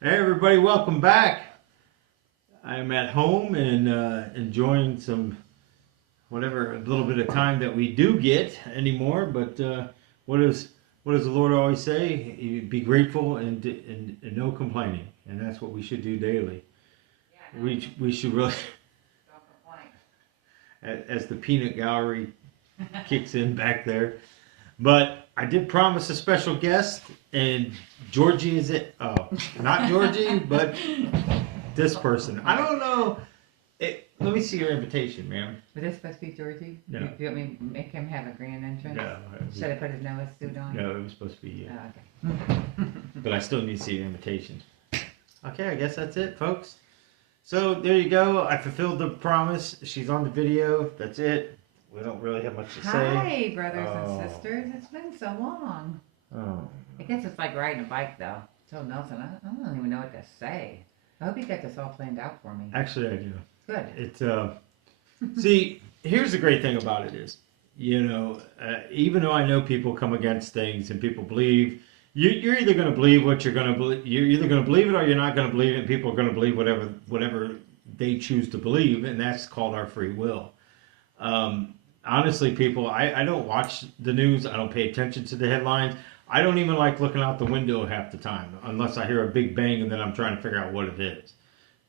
Hey everybody, welcome back. I'm at home and enjoying some whatever a little bit of time that we do get anymore. But what is what does the Lord always say? Be grateful and no complaining, and that's what we should do daily. We should really, as the peanut gallery kicks in back there. But I did promise a special guest, and Georgie is it? Oh, not Georgie, but this person. I don't know. Let me see your invitation, ma'am. Was this supposed to be Georgie? No. Do you want me to make him have a grand entrance? No, Should I put his Noah suit on? no, it was supposed to be you. Oh, okay. But I still need to see your invitation. Okay, I guess that's it, folks. So there you go. I fulfilled the promise. She's on the video. That's it. We don't really have much to say. Hi, brothers Oh. and sisters. It's been so long. Oh. I guess it's like riding a bike, though. I told Nelson, I don't even know what to say. I hope you got this all planned out for me. Actually, I do. Good. See, here's the great thing about it is, even though I know people come against things and people believe, you're either going to believe what you're going to believe. You're either going to believe it or you're not going to believe it. And people are going to believe whatever they choose to believe, and that's called our free will. Honestly, people, I don't watch the news. I don't pay attention to the headlines. I don't even like looking out the window half the time, unless I hear a big bang and then I'm trying to figure out what it is.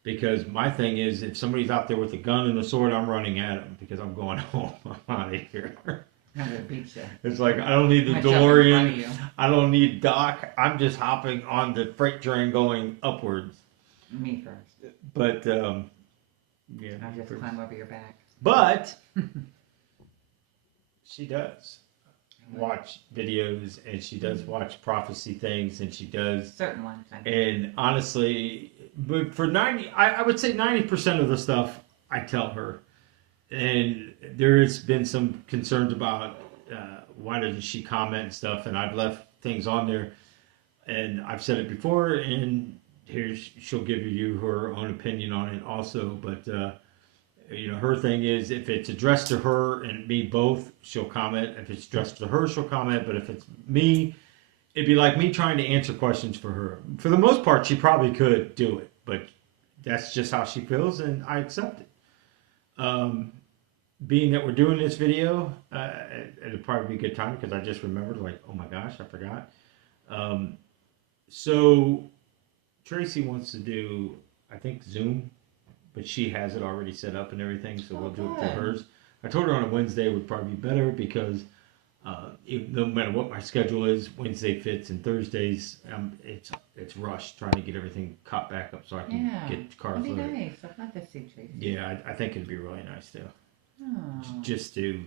Because my thing is, if somebody's out there with a gun and a sword, I'm running at them because I'm going home. I'm out of here. I'm going to beat you. It's like, I don't need the I'm gonna jump in front of DeLorean. you. I don't need Doc. I'm just hopping on the freight train going upwards. Me first. But, yeah. I'll just climb over your back. But, she does watch videos and she does watch prophecy things and she does. Certain ones. I do. And honestly, but for 90, I would say 90% of the stuff I tell her. And there has been some concerns about why doesn't she comment and stuff. And I've left things on there. And I've said it before. And she'll give you her own opinion on it also. But, her thing is if it's addressed to her and me both, she'll comment. If it's addressed to her, she'll comment. But if it's me, it'd be like me trying to answer questions for her. For the most part, she probably could do it, but that's just how she feels, and I accept it. Being that we're doing this video, it'll probably be a good time because I just remembered, like, oh my gosh, I forgot. So Tracy wants to do, I think, Zoom, but she has it already set up and everything, so we'll do it through hers. I told her on a Wednesday would probably be better because no matter what my schedule is, Wednesday fits and Thursdays, it's rushed trying to get everything caught back up so I can get cars That'd be loaded. nice. I'd love to see Tracy. Yeah, I think it'd be really nice too. Oh. Just to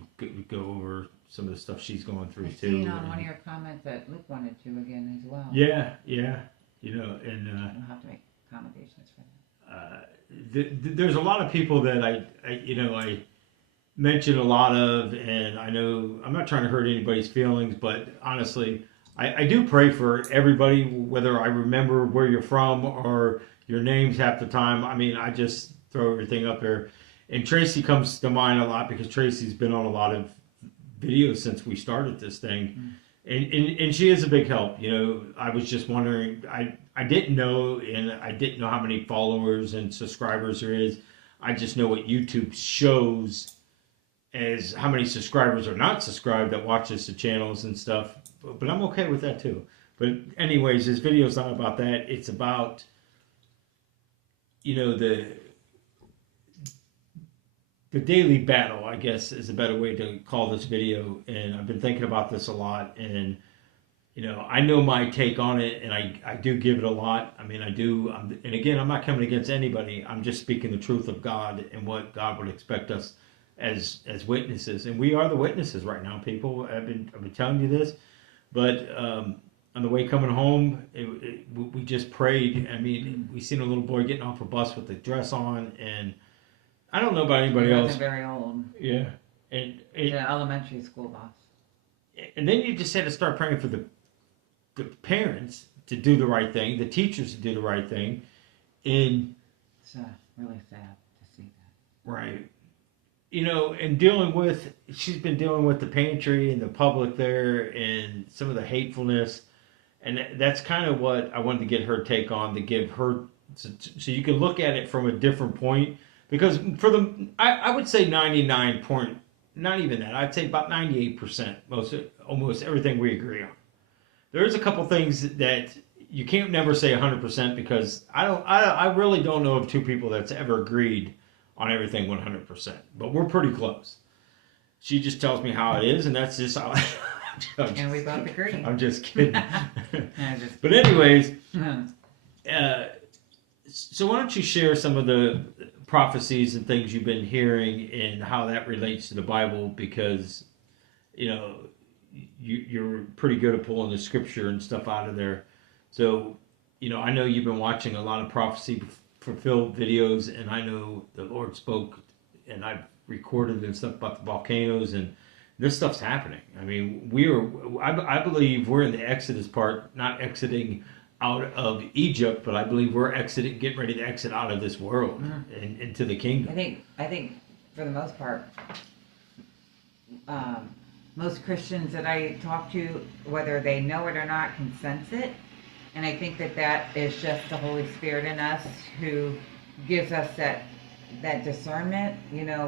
go over some of the stuff she's going through I've too. seen on one of your comments that Luke wanted to again as well. Yeah, and We'll have to make accommodations for that. there's a lot of people that I mention a lot of, and I know I'm not trying to hurt anybody's feelings, but honestly, I do pray for everybody, whether I remember where you're from or your names half the time. I mean, I just throw everything up there. And Tracy comes to mind a lot because Tracy's been on a lot of videos since we started this thing. And she is a big help. I was just wondering, I didn't know, and I didn't know how many followers and subscribers there is. I just know what YouTube shows as how many subscribers are not subscribed that watches the channels and stuff. But I'm okay with that too. But anyways, this video is not about that. It's about, the daily battle, I guess, is a better way to call this video. And I've been thinking about this a lot. And, I know my take on it, and I do give it a lot. I mean, I do. And again, I'm not coming against anybody. I'm just speaking the truth of God and what God would expect us as witnesses. And we are the witnesses right now, people. I've been telling you this. But on the way coming home, we just prayed. I mean, we seen a little boy getting off a bus with a dress on, and I don't know about anybody He else. wasn't very old. Yeah, and The elementary school bus. and then you just had to start praying for the parents to do the right thing, the teachers to do the right thing, and It's really sad to see that. right, and she's been dealing with the pantry and the public there and some of the hatefulness. and that's kind of what I wanted to get her take on, to give her, so you can look at it from a different point. Because for the, I would say 99 point, not even that, I'd say about 98%, almost everything we agree on. There's a couple things that you can't never say 100%, because I really don't know of two people that's ever agreed on everything 100%, but we're pretty close. She just tells me how it is, and that's just how And we both agree. I'm just kidding. Just But anyways, kidding. so why don't you share some of the prophecies and things you've been hearing and how that relates to the Bible? Because you know you're pretty good at pulling the scripture and stuff out of there. So I know you've been watching a lot of prophecy fulfilled videos, and I know the Lord spoke, and I've recorded and stuff about the volcanoes, and this stuff's happening. I mean, I believe we're in the Exodus part, not exiting out of Egypt, but I believe we're getting ready to exit out of this world and into the kingdom. I think for the most part, most Christians that I talk to, whether they know it or not, can sense it. And I think that is just the Holy Spirit in us who gives us that discernment,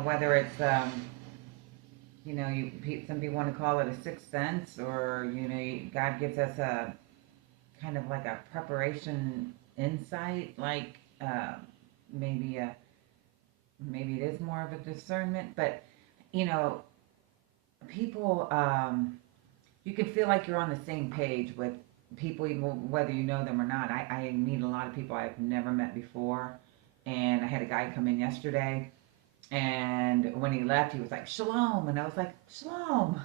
whether it's, some people want to call it a sixth sense, or, God gives us a kind of like a preparation insight, like maybe it is more of a discernment, but, people, you can feel like you're on the same page with people, even whether you know them or not. I meet a lot of people I've never met before, and I had a guy come in yesterday, and when he left, he was like, "Shalom," and I was like, "Shalom,"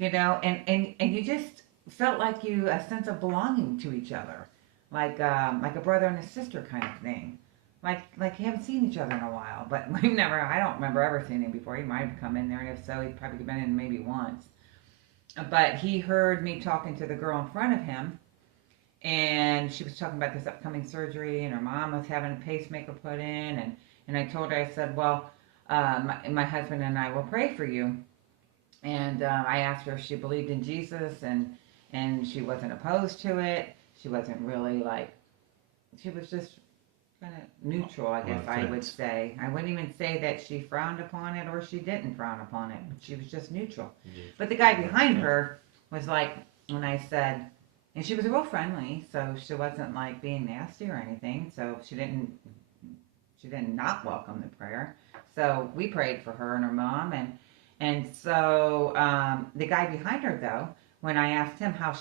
and you just felt like a sense of belonging to each other, like a brother and a sister kind of thing, like you haven't seen each other in a while, but I don't remember ever seeing him before. He might have come in there, and if so, he'd probably been in maybe once. But he heard me talking to the girl in front of him, and she was talking about this upcoming surgery, and her mom was having a pacemaker put in, and I told her, I said, well, my husband and I will pray for you. And I asked her if she believed in Jesus, and she wasn't opposed to it. She wasn't really she was just kind of neutral, I guess I would say. I wouldn't even say that she frowned upon it or she didn't frown upon it, but she was just neutral. But the guy behind her was like, when I said, and she was real friendly, so she wasn't like being nasty or anything, so she didn't not welcome the prayer. So we prayed for her and her mom, and so the guy behind her, though, when I asked him how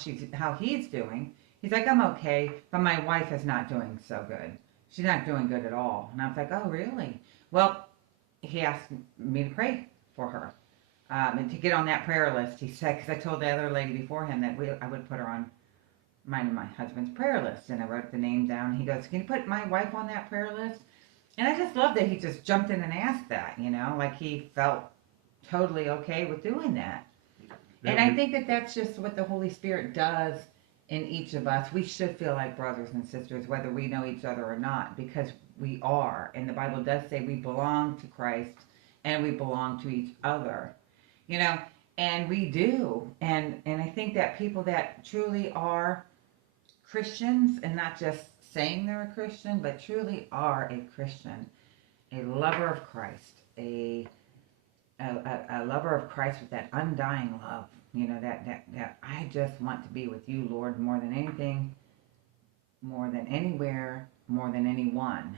he's doing, he's like, I'm okay, but my wife is not doing so good. She's not doing good at all. And I was like, oh, really? Well, he asked me to pray for her and to get on that prayer list. He said, because I told the other lady before him that I would put her on mine and my husband's prayer list. And I wrote the name down. He goes, can you put my wife on that prayer list? And I just love that he just jumped in and asked that, like he felt totally okay with doing that. And I think that's just what the Holy Spirit does in each of us. We should feel like brothers and sisters, whether we know each other or not, because we are. And the Bible does say we belong to Christ and we belong to each other, and we do. And I think that people that truly are Christians, and not just saying they're a Christian, but truly are a Christian, a lover of Christ, a lover of Christ with that undying love, that I just want to be with you, Lord, more than anything, more than anywhere, more than anyone.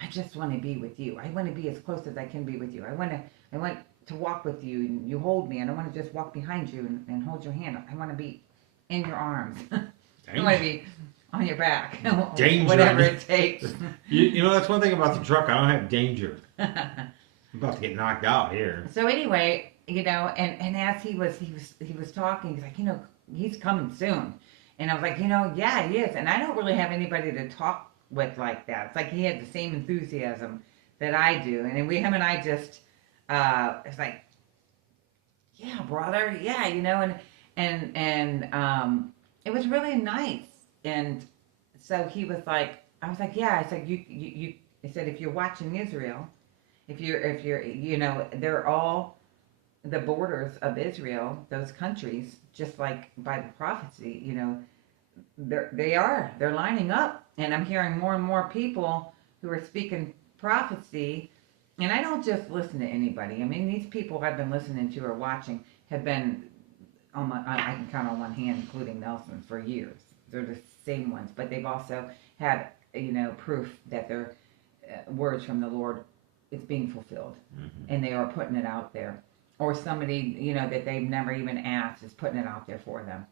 I just want to be with you. I want to be as close as I can be with you. I want to walk with you, and you hold me, and I want to just walk behind you and hold your hand. I want to be in your arms. I want to be on your back. Danger. Whatever it takes. That's one thing about the truck. I don't have danger. I'm about to get knocked out here. So anyway, and as he was talking, he's like, he's coming soon. And I was like, yeah, he is. And I don't really have anybody to talk with like that. It's like he had the same enthusiasm that I do. And then him and I just, it's like, yeah, brother, yeah, and it was really nice. And so he was like, I was like, yeah. I said, you. I said, if you're watching Israel, if you're, they're all the borders of Israel, those countries, just like by the prophecy, they're lining up, and I'm hearing more and more people who are speaking prophecy. And I don't just listen to anybody. I mean, these people I've been listening to or watching have been on my, I can count on one hand, including Nelson, for years. They're the same ones, but they've also had, proof that their words from the Lord is being fulfilled, and they are putting it out there. Or somebody, that they've never even asked is putting it out there for them.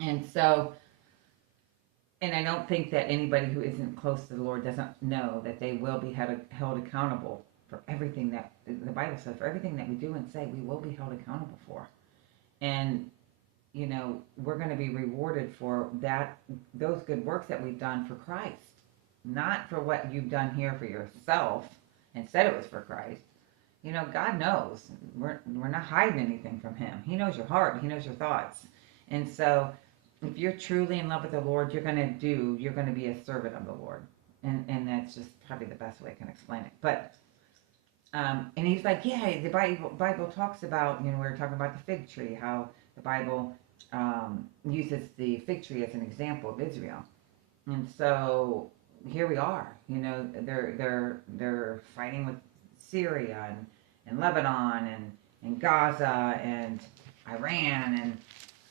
And so, and I don't think that anybody who isn't close to the Lord doesn't know that they will be held accountable for everything that the Bible says, for everything that we do and say, we will be held accountable for. And, we're going to be rewarded for those good works that we've done for Christ, not for what you've done here for yourself and said it was for Christ. God knows. We're not hiding anything from Him. He knows your heart. He knows your thoughts. And so, if you're truly in love with the Lord, you're going to be a servant of the Lord. And that's just probably the best way I can explain it. But, and he's like, yeah, the Bible talks about, we were talking about the fig tree, how the Bible uses the fig tree as an example of Israel. And so, here we are. They're fighting with Syria and Lebanon and Gaza and Iran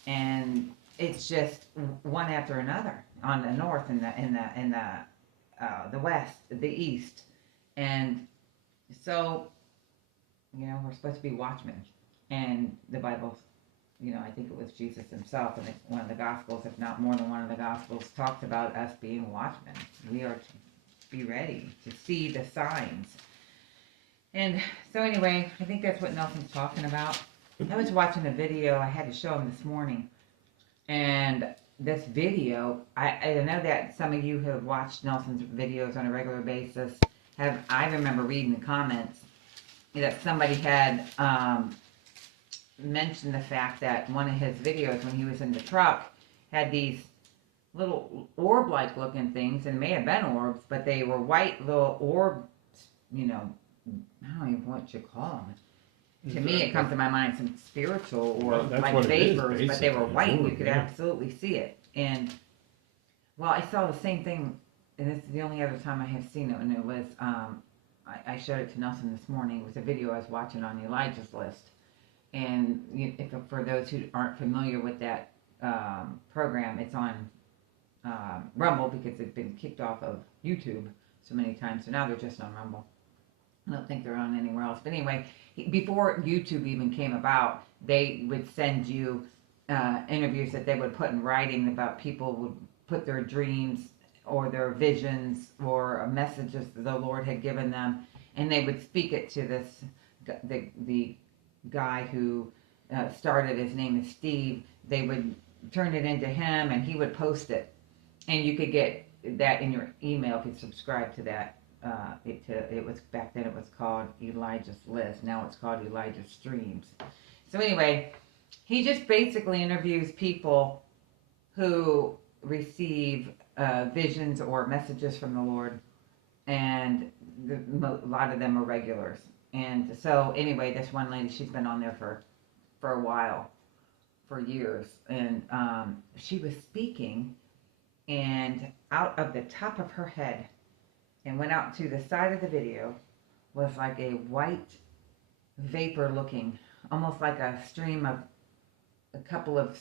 and it's just one after another on the north and the west, the east, and so we're supposed to be watchmen. And the Bible, I think it was Jesus himself in one of the Gospels, if not more than one of the Gospels, talked about us being watchmen. We are to be ready to see the signs. And so anyway, I think that's what Nelson's talking about. I was watching a video I had to show him this morning. And this video, I know that some of you who have watched Nelson's videos on a regular basis I remember reading the comments that somebody had mentioned the fact that one of his videos when he was in the truck had these little orb-like looking things, and may have been orbs, but they were white little orbs, I don't even know what you call them. To me, it comes to my mind some spiritual or like vapors, but they were white. You could absolutely see it. And, well, I saw the same thing, and this is the only other time I have seen it, and it was, I showed it to Nelson this morning. It was a video I was watching on Elijah's List. And for those who aren't familiar with that program, it's on Rumble because it's been kicked off of YouTube so many times. So now they're just on Rumble. I don't think they're on anywhere else. But anyway, before YouTube even came about, they would send you interviews that they would put in writing about people would put their dreams or their visions or messages that the Lord had given them, and they would speak it to the guy who started. His name is Steve. They would turn it into him, and he would post it, and you could get that in your email if you subscribe to that. It was back then it was called Elijah's List. Now it's called Elijah's Streams. So anyway, he just basically interviews people who receive visions or messages from the Lord, and a lot of them are regulars. And so anyway, this one lady, she's been on there for a while, for years, and she was speaking, and out of the top of her head and went out to the side of the video was like a white vapor looking, almost like a couple of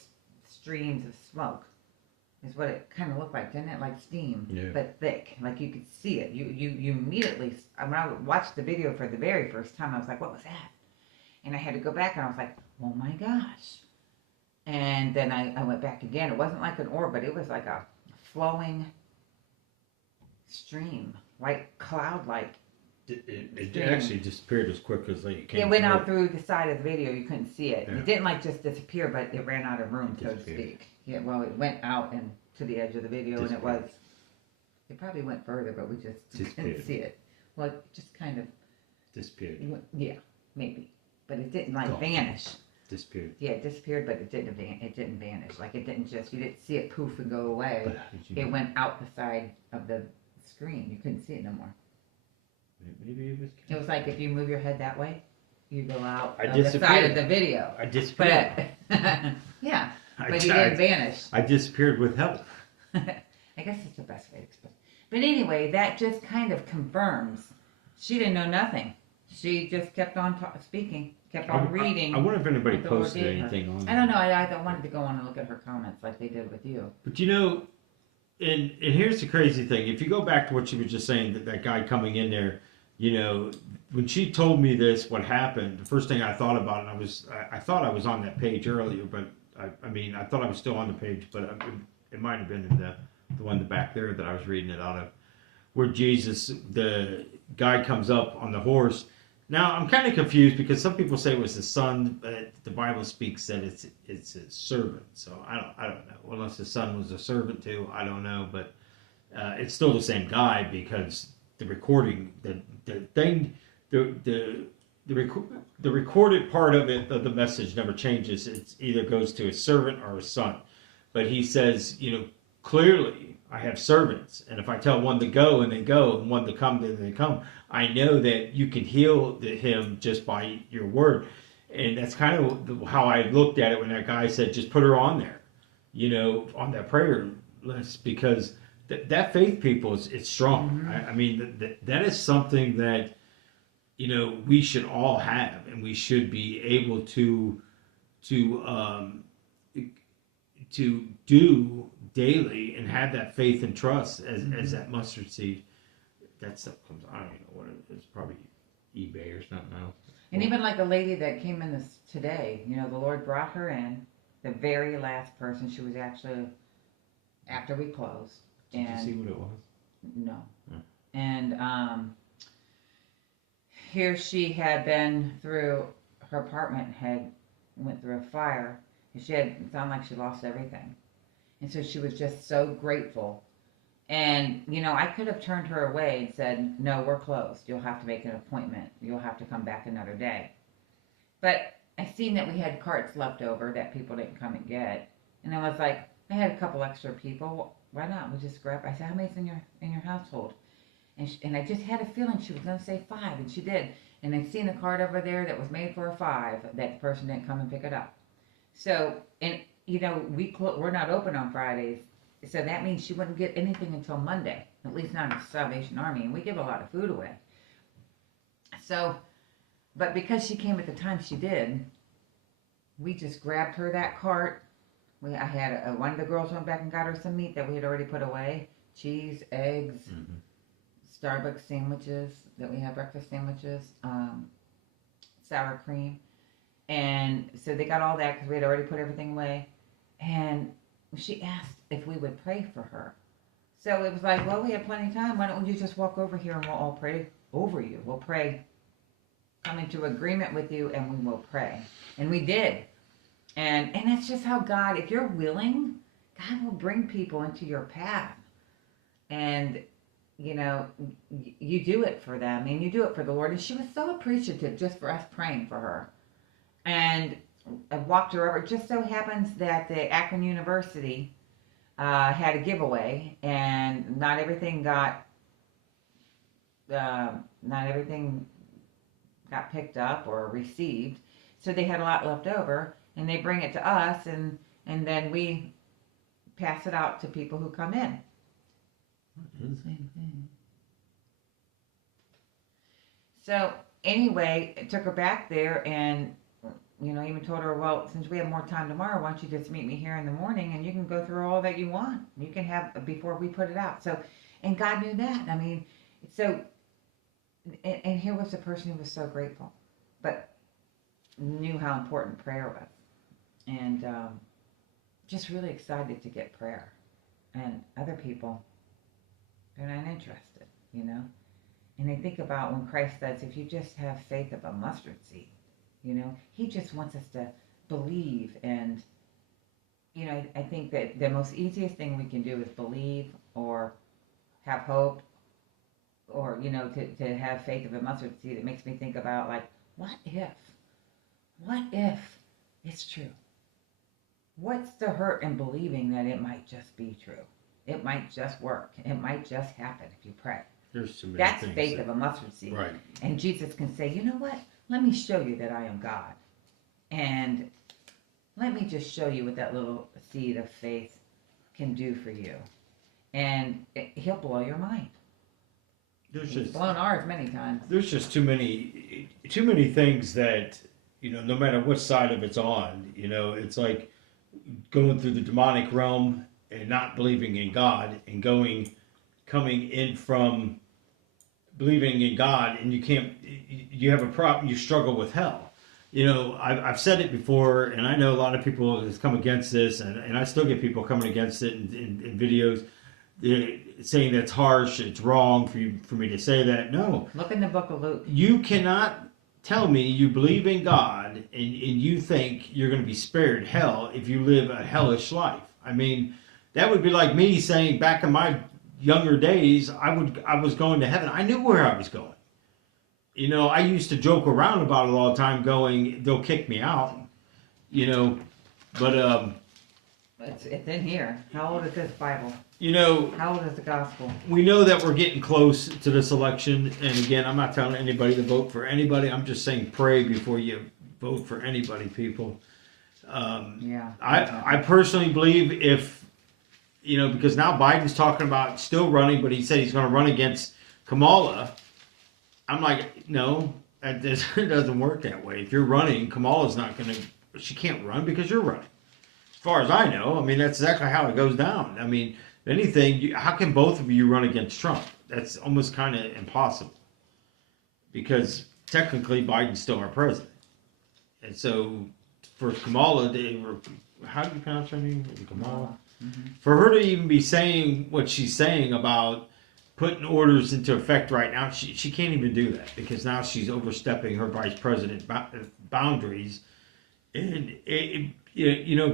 streams of smoke is what it kind of looked like, didn't it? Like steam, but thick, like you could see it. You immediately, when I watched the video for the very first time, I was like, what was that? And I had to go back and I was like, oh my gosh. And then I went back again. It wasn't like an orb, but it was like a flowing stream, like cloud-like. It actually disappeared as quick as it came. It went out through the side of the video. You couldn't see it. Yeah. It didn't like just disappear, but it ran out of room, so to speak. Yeah, well, it went out and to the edge of the video, and it probably went further, but we just couldn't see it. Well, it just kind of disappeared. Yeah, maybe, but it didn't vanish. Disappeared. Yeah, it disappeared, but it didn't vanish. Like it didn't you didn't see it poof and go away. It went out the side of the screen. You couldn't see it no more. Maybe it was like if you move your head that way, you go out the side of the video. I disappeared. But, yeah. But you didn't vanish. I disappeared with help. I guess it's the best way to explain. But anyway, that just kind of confirms she didn't know nothing. She just kept on speaking, kept on reading. I wonder if anybody what the Lord posted gave her. anything on I don't know. I wanted to go on and look at her comments like they did with you. But you know, and here's the crazy thing. If you go back to what she was just saying, that guy coming in there, you know, when she told me this, what happened, the first thing I thought about, and I thought I was on that page earlier, but I mean, I thought I was still on the page, but it might have been in the one back there that I was reading it out of, where Jesus, the guy comes up on the horse. Now I'm kind of confused because some people say it was the son, but the Bible speaks that it's a servant. So I don't know. Unless the son was a servant too, I don't know. But it's still the same guy because the recording, the thing, the recorded part of it, the message never changes. It either goes to a servant or a son. But he says, you know, clearly I have servants, and if I tell one to go and they go, and one to come and they come, I know that you can heal him just by your word. And that's kind of how I looked at it when that guy said, just put her on there, you know, on that prayer list, because that faith, people, it's strong. Mm-hmm. I mean, that is something that, you know, we should all have, and we should be able to do daily and have that faith and trust as that mustard seed. That stuff comes, I don't even know what it is, probably eBay or something else. And even like a lady that came in today, you know, the Lord brought her in, the very last person. She was actually after we closed. Did you see what it was? No. And here she had been through, her apartment went through a fire. And it sounded like she lost everything. And so she was just so grateful. And, you know, I could have turned her away and said, no, we're closed. You'll have to make an appointment. You'll have to come back another day. But I seen that we had carts left over that people didn't come and get. And I was like, I had a couple extra people. Why not? We'll just grab. I said, how many's in your household? And I just had a feeling she was going to say 5, and she did. And I seen a cart over there that was made for a 5 that the person didn't come and pick it up. So, and you know, we're not open on Fridays. So that means she wouldn't get anything until Monday, at least not in the Salvation Army, and we give a lot of food away. So, but because she came at the time she did, we just grabbed her that cart. I had one of the girls went back and got her some meat that we had already put away, cheese, eggs, Starbucks sandwiches that we have, breakfast sandwiches, sour cream. And so they got all that because we had already put everything away. And she asked if we would pray for her. So it was like, well, we have plenty of time. Why don't you just walk over here and we'll all pray over you. We'll pray, come into agreement with you, and we will pray. And we did. And that's just how God, if you're willing, God will bring people into your path. And, you know, you do it for them and you do it for the Lord. And she was so appreciative just for us praying for her. And I walked her over. It just so happens that the Akron University had a giveaway, and not everything got picked up or received. So they had a lot left over, and they bring it to us, and then we pass it out to people who come in. Same thing. So anyway, I took her back there and, you know, even told her, well, since we have more time tomorrow, why don't you just meet me here in the morning and you can go through all that you want. You can have before we put it out. So, and God knew that. I mean, so, and here was a person who was so grateful, but knew how important prayer was. And just really excited to get prayer. And other people, they're not interested, you know. And they think about when Christ says, if you just have faith of a mustard seed, you know, he just wants us to believe. And, you know, I think that the most easiest thing we can do is believe or have hope or, you know, to have faith of a mustard seed. It makes me think about, like, what if it's true? What's the hurt in believing that it might just be true? It might just work. It might just happen if you pray. There's too many That's things faith of a mustard seed. Right. And Jesus can say, you know what? Let me show you that I am God. And let me just show you what that little seed of faith can do for you. And he'll blow your mind. There's He's just blown ours many times. there's just too many things that, no matter what side of it's on, it's like going through the demonic realm and not believing in God, and coming in from believing in God, and you have a problem, you struggle with hell. I've said it before, and I know a lot of people has come against this, and I still get people coming against it in videos, saying that's harsh, it's wrong for me to say that. No, Look in the book of Luke. you cannot tell me you believe in God and you think you're going to be spared hell if you live a hellish life. I mean, that would be like me saying back in my younger days, I was going to heaven. I knew where I was going. I used to joke around about it all the time, going, they'll kick me out. But It's in here. How old is this Bible? you know, How old is the gospel? we know that we're getting close to this election, and again, I'm not telling anybody to vote for anybody. I'm just saying pray before you vote for anybody, people. Yeah. I personally believe if, because now Biden's talking about still running, but he said he's going to run against Kamala. I'm like, no, it doesn't work that way. If you're running, Kamala's not going to, she can't run because you're running. As far as I know, I mean, that's exactly how it goes down. I mean, if anything, how can both of you run against Trump? That's almost kind of impossible. Because technically, Biden's still our president. And so, for Kamala, how do you pronounce her name? Is it Kamala? Mm-hmm. For her to even be saying what she's saying about putting orders into effect right now, she can't even do that, because now she's overstepping her vice president boundaries. And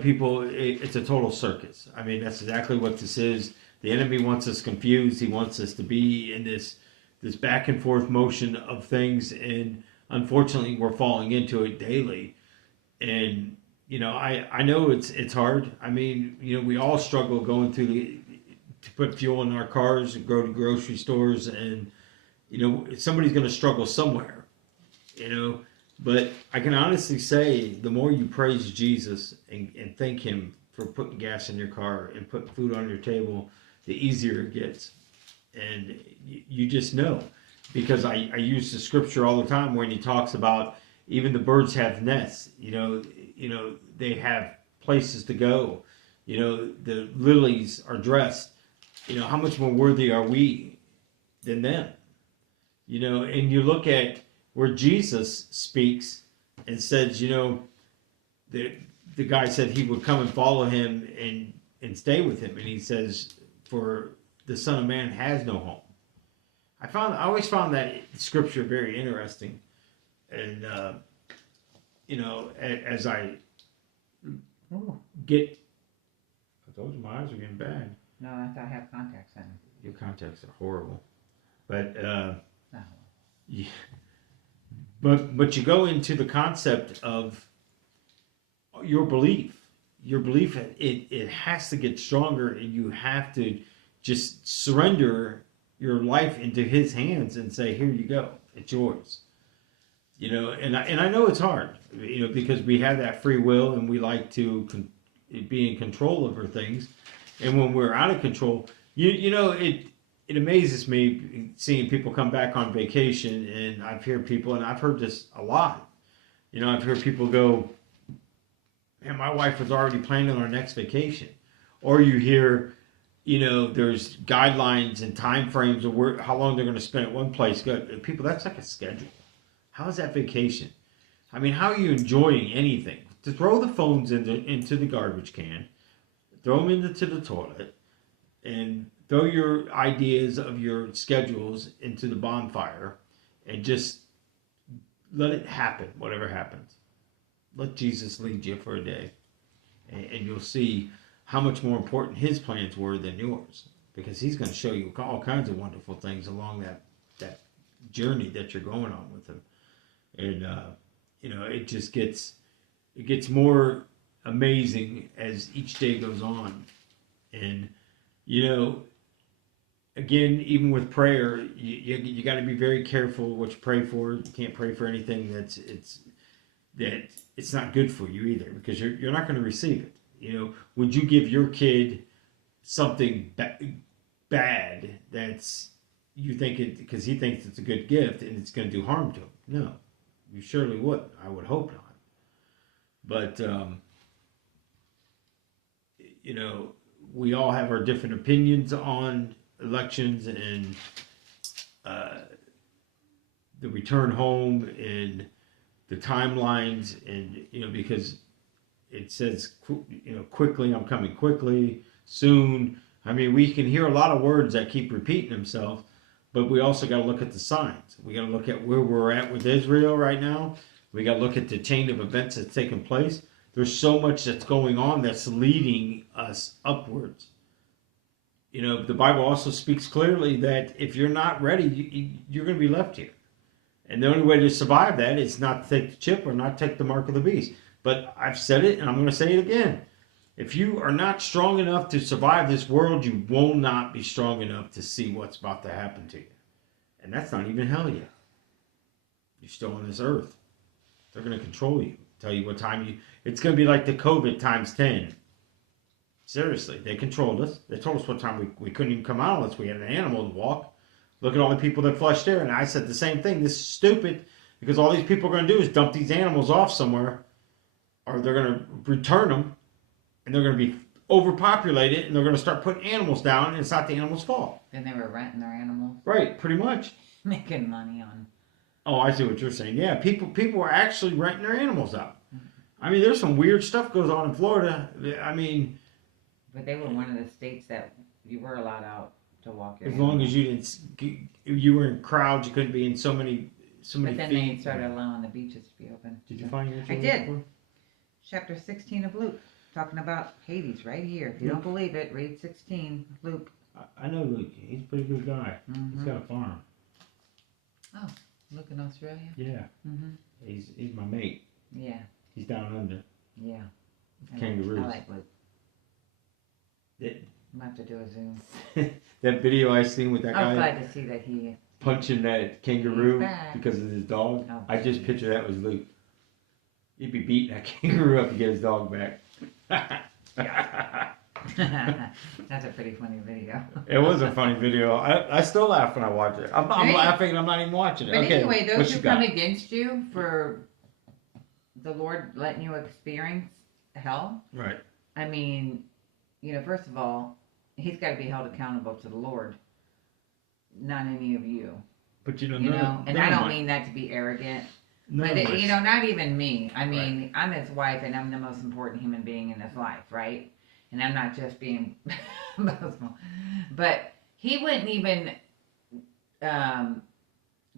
people, it's a total circus. I mean, that's exactly what this is. The enemy wants us confused. He wants us to be in this back and forth motion of things, and unfortunately, we're falling into it daily. And I know it's hard. I mean, we all struggle going through to put fuel in our cars and go to grocery stores, and somebody's going to struggle somewhere. But I can honestly say, the more you praise Jesus and thank Him for putting gas in your car and putting food on your table, the easier it gets. And you just know, because I use the scripture all the time when He talks about even the birds have nests. They have places to go. The lilies are dressed. How much more worthy are we than them? And you look at where Jesus speaks and says, the guy said he would come and follow him and stay with him. And he says, for the Son of Man has no home. I always found that scripture very interesting. And, as I get, I told you my eyes are getting bad. No, I thought I have contacts in. Your contacts are horrible. But, No. yeah. But you go into the concept of your belief. Your belief, it has to get stronger, and you have to just surrender your life into His hands and say, here you go, it's yours. And I know it's hard, because we have that free will and we like to be in control over things. And when we're out of control, it amazes me seeing people come back on vacation, and I've heard people, and I've heard this a lot. I've heard people go, man, my wife was already planning our next vacation. Or you hear, there's guidelines and time frames of how long they're going to spend at one place. People, that's like a schedule. How is that vacation? I mean, how are you enjoying anything? To throw the phones into the garbage can, throw them into the toilet, and throw your ideas of your schedules into the bonfire, and just let it happen, whatever happens. Let Jesus lead you for a day, and you'll see how much more important His plans were than yours, because He's going to show you all kinds of wonderful things along that journey that you're going on with Him. And it just gets more amazing as each day goes on. And again, even with prayer, you got to be very careful what you pray for. You can't pray for anything that it's not good for you either, because you're not going to receive it. Would you give your kid something bad that's you think it because he thinks it's a good gift and it's going to do harm to him? No, you surely wouldn't. I would hope not. But we all have our different opinions on elections and the return home and the timelines, and because it says quickly, I'm coming quickly, soon. I mean, we can hear a lot of words that keep repeating themselves, but we also got to look at the signs. We got to look at where we're at with Israel right now. We got to look at the chain of events that's taking place. There's so much that's going on that's leading us upwards. The Bible also speaks clearly that if you're not ready, you're going to be left here. And the only way to survive that is not to take the chip or not take the mark of the beast. But I've said it, and I'm going to say it again. If you are not strong enough to survive this world, you will not be strong enough to see what's about to happen to you. And that's not even hell yet. You're still on this earth. They're going to control you, tell you what time it's going to be like the COVID times 10. Seriously, they controlled us. They told us what time we couldn't even come out unless we had an animal to walk. Look at all the people that flushed air. And I said the same thing. This is stupid, because all these people are going to do is dump these animals off somewhere, or they're going to return them, and they're going to be overpopulated, and they're going to start putting animals down, and it's not the animals' fault. Then they were renting their animals. Right, pretty much. Making money on. Oh, I see what you're saying. Yeah, people are actually renting their animals out. I mean, there's some weird stuff goes on in Florida. I mean... But they were one of the states that you were allowed out to walk your As long as you were in crowds, you couldn't be in so many But then feet. they started allowing the beaches to be open. Did you find your I did. Chapter 16 of Luke, talking about Hades right here. If you don't believe it, read 16, Luke. I know Luke. He's a pretty good guy. He's got a farm. Oh, Luke in Australia? Yeah. He's my mate. Yeah. He's down under. Yeah. Kangaroos. I like Luke. I'm about to do a Zoom. That video I seen with that I was guy glad to see that he... punching that kangaroo back. because of his dog. Oh, I just picture that was Luke. He'd be beating that kangaroo up to get his dog back. That's a pretty funny video. It was a funny video. I still laugh when I watch it. I'm laughing and I'm not even watching it. But okay, anyway, those who got? come against you for the Lord letting you experience hell, Right. I mean, first of all, he's got to be held accountable to the Lord, not any of you. But and I don't mean that to be arrogant. But not even me. I mean, right. I'm his wife, and I'm the most important human being in his life, right? And I'm not just being boastful. But he wouldn't even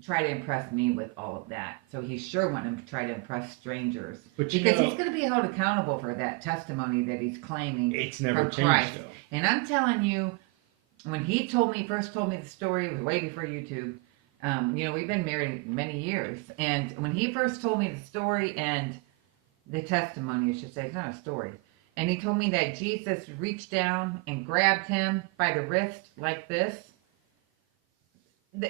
try to impress me with all of that. So he sure wouldn't try to impress strangers. Because he's going to be held accountable for that testimony that he's claiming it's never from changed, Christ. though. And I'm telling you, when he first told me the story, it was way before YouTube. We've been married many years. And when he first told me the story and the testimony, I should say, it's not a story. And he told me that Jesus reached down and grabbed him by the wrist like this.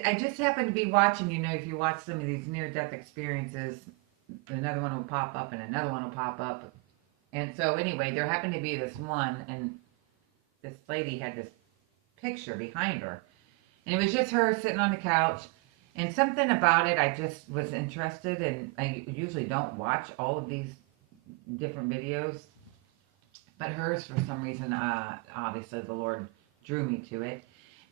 I just happened to be watching, if you watch some of these near-death experiences, another one will pop up and another one will pop up. And so anyway, there happened to be this one, and this lady had this picture behind her. And it was just her sitting on the couch. And something about it, I just was interested in. I usually don't watch all of these different videos. But hers, for some reason, obviously the Lord drew me to it.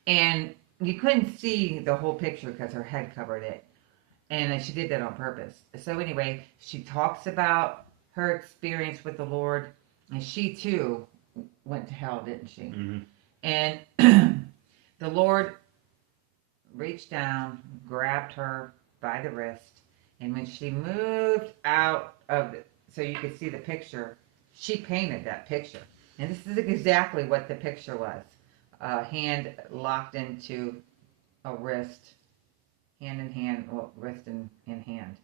And you couldn't see the whole picture because her head covered it. And she did that on purpose. So anyway, she talks about her experience with the Lord. And she, too, went to hell, didn't she? Mm-hmm. And the Lord reached down, grabbed her by the wrist. And when she moved out of it, so you could see the picture, she painted that picture. And this is exactly what the picture was. A hand locked into a wrist, hand in hand, well, wrist in hand.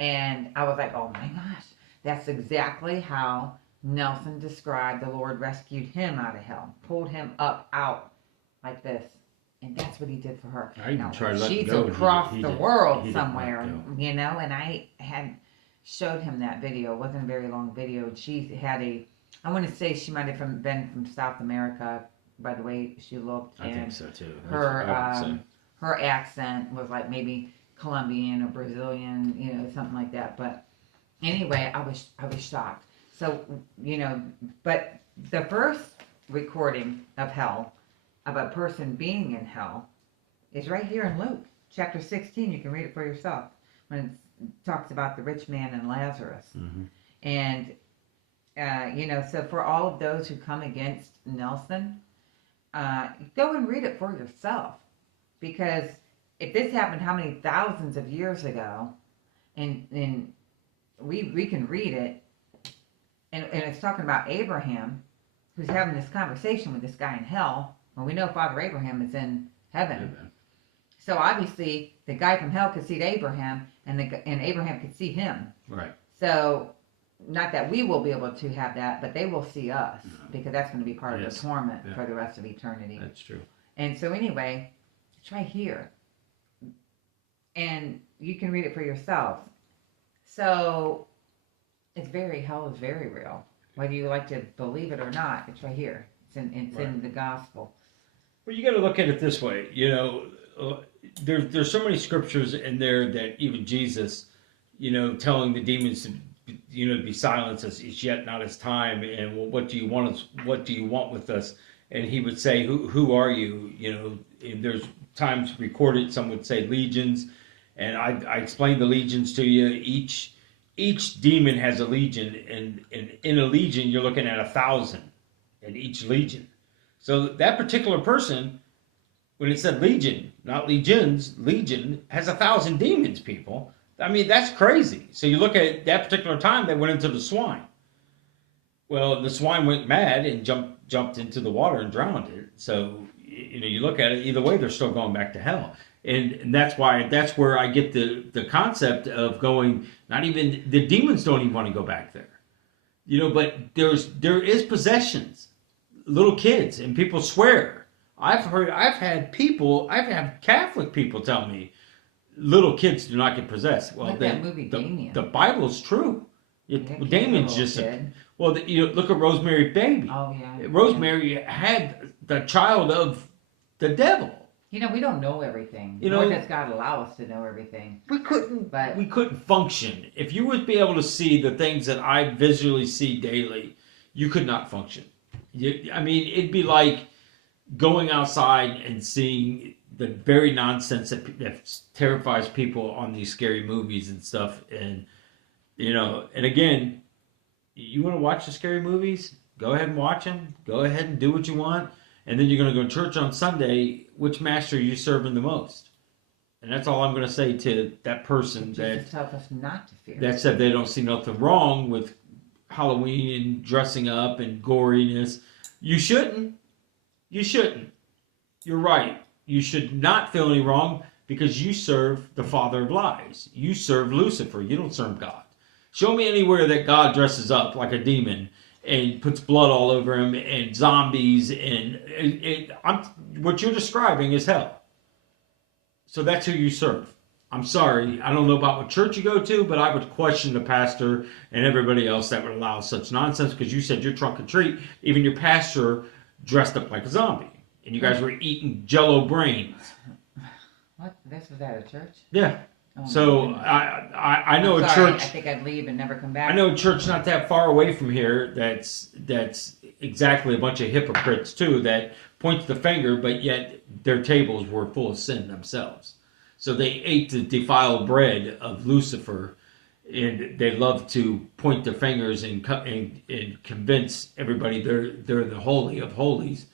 And I was like, oh my gosh, that's exactly how Nelson described the Lord rescued him out of hell, pulled him up out like this. And that's what he did for her. I even tried to let she's go. across the world he somewhere, and showed him that video. It wasn't a very long video. And she had I want to say she might have been from South America by the way she looked. I think so too. Her I would say. her accent was like maybe Colombian or Brazilian, something like that. But anyway, I was shocked. So but the first recording of hell, of a person being in hell, is right here in Luke chapter 16. You can read it for yourself when it talks about the rich man and Lazarus. Mm-hmm. And so for all of those who come against Nelson, go and read it for yourself, because if this happened how many thousands of years ago, and we can read it, and it's talking about Abraham, who's having this conversation with this guy in hell, when we know Father Abraham is in heaven. Amen. So obviously the guy from hell could see Abraham, and Abraham could see him. Right. So not that we will be able to have that, but they will see us, because that's going to be part of the torment for the rest of eternity. That's true. And so anyway, it's right here. And you can read it for yourself. So hell is very real. Whether you like to believe it or not, it's right here. It's in the gospel. Well, you got to look at it this way. There's so many scriptures in there that even Jesus, telling the demons to be silent, as it's yet not his time, and well, what do you want with us? And he would say, who are you? And there's times recorded, some would say legions, and I explained the legions to you. Each demon has a legion, and in a legion you're looking at 1,000 in each legion. So that particular person, when it said legion, not legions, legion has 1,000 demons, people. I mean, that's crazy. So you look at that particular time, they went into the swine. Well, the swine went mad and jumped into the water and drowned it. So, you look at it, either way, they're still going back to hell. And that's where I get the concept of going, not even, the demons don't even want to go back there. But there is possessions, little kids, and people swear. I've had Catholic people tell me, little kids do not get possessed. Well, that movie Damien. The Bible's true. Damien's just look at Rosemary's Baby. Oh yeah. Rosemary had the child of the devil. We don't know everything. Nor does God allow us to know everything. We couldn't function. If you would be able to see the things that I visually see daily, you could not function. It'd be like going outside and seeing the very nonsense that terrifies people on these scary movies and stuff. And, and again, you want to watch the scary movies? Go ahead and watch them. Go ahead and do what you want. And then you're going to go to church on Sunday. Which master are you serving the most? And that's all I'm going to say to that person Jesus tells us not to fear. That said they don't see nothing wrong with Halloween and dressing up and goriness. You shouldn't. You're right. You should not feel any wrong, because you serve the father of lies. You serve Lucifer. You don't serve God. Show me anywhere that God dresses up like a demon and puts blood all over him and zombies, and what you're describing is hell. So that's who you serve. I'm sorry, I don't know about what church you go to, but I would question the pastor and everybody else that would allow such nonsense, because you said you're trunk or treat. Even your pastor dressed up like a zombie, and you guys were eating Jello brains. What? This was at a church? Yeah. Oh, so I know a sorry, church. I think I'd leave and never come back. I know a church not that far away from here that's exactly a bunch of hypocrites too, that points the finger, but yet their tables were full of sin themselves. So they ate the defiled bread of Lucifer, and they love to point their fingers and convince everybody they're the holy of holies.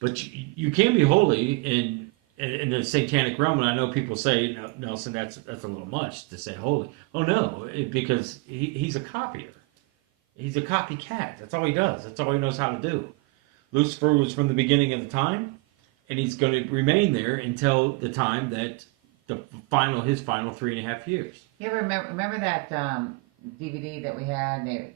But you can be holy in the satanic realm, and I know people say, Nelson, that's a little much to say holy. Oh no, because he's a copier. He's a copycat. That's all he does. That's all he knows how to do. Lucifer was from the beginning of the time, and he's going to remain there until the time that his final 3.5 years. You ever remember that DVD that we had?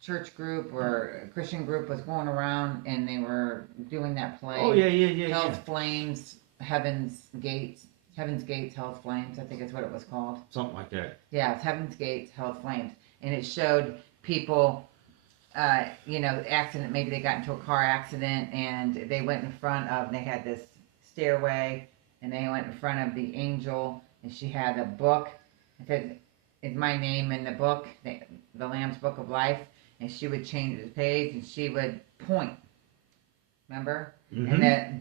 Church group or a Christian group was going around and they were doing that play. Oh yeah. Hell's Flames, Heaven's Gates, Heaven's Gates, Hell's Flames. I think is what it was called. Something like that. Yeah, it's Heaven's Gates, Hell's Flames, and it showed people, accident. Maybe they got into a car accident and they went in front of. They had this stairway, and they went in front of the angel, and she had a book. It said, "Is my name in the book, the Lamb's Book of Life?" And she would change the page, and she would point. Remember, Mm-hmm. and that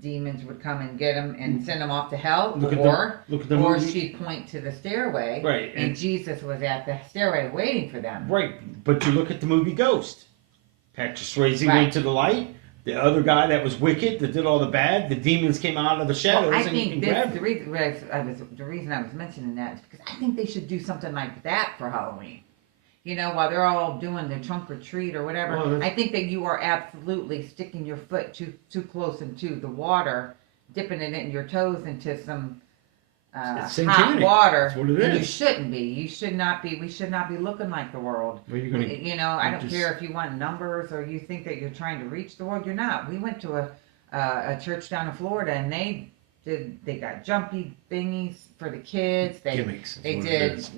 demons would come and get them and send them off to hell, Look at the or movie. she'd point to the stairway, Right, and Jesus was at the stairway waiting for them. Right, but you look at the movie Ghost. Patrick Swayze Right. went to the light. The other guy that was wicked, that did all the bad, the demons came out of the shadows Well, I and think grabbed the him. reason I was mentioning that is because I think they should do something like that for Halloween. While they're all doing their trunk or treat or whatever, Well, I think that you are absolutely sticking your foot too close into the water, dipping it in your toes into some It's hot satanic. water. That's what it and is. You shouldn't be. You should not be. We should not be looking like the world. Well, you're gonna, I don't just- care if you want numbers or you think that you're trying to reach the world. You're not. We went to a church down in Florida, and they got jumpy thingies for the kids. gimmicks. is They what it did is.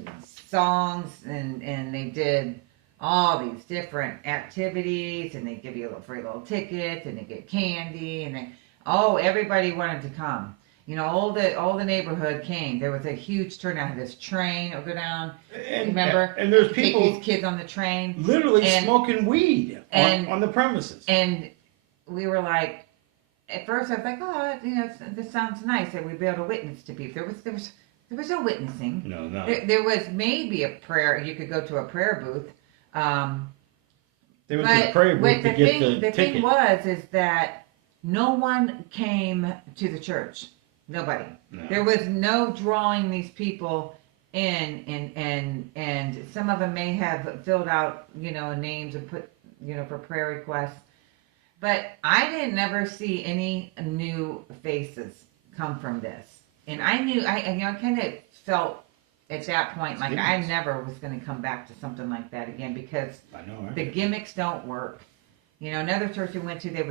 songs and they did all these different activities, and they give you a little free little tickets, and they get candy, and everybody wanted to come. All the neighborhood came. There was a huge turnout. This train would go down. And, Remember? And there's Take people these kids on the train, literally and- smoking weed on the premises. and we were like, at first I was like, oh, this sounds nice that we'd be able to witness to people. There was no witnessing. No. There was maybe a prayer. You could go to a prayer booth. They went to the prayer booth to get the the ticket. thing was is that no one came to the church. Nobody. No. There was no drawing these people in, and some of them may have filled out names and put for prayer requests, but I didn't never see any new faces come from this, and I knew I kind of felt at that point like I Gimmicks. never was going to come back to something like that again because I know, right? the gimmicks don't work. Another church we went to, they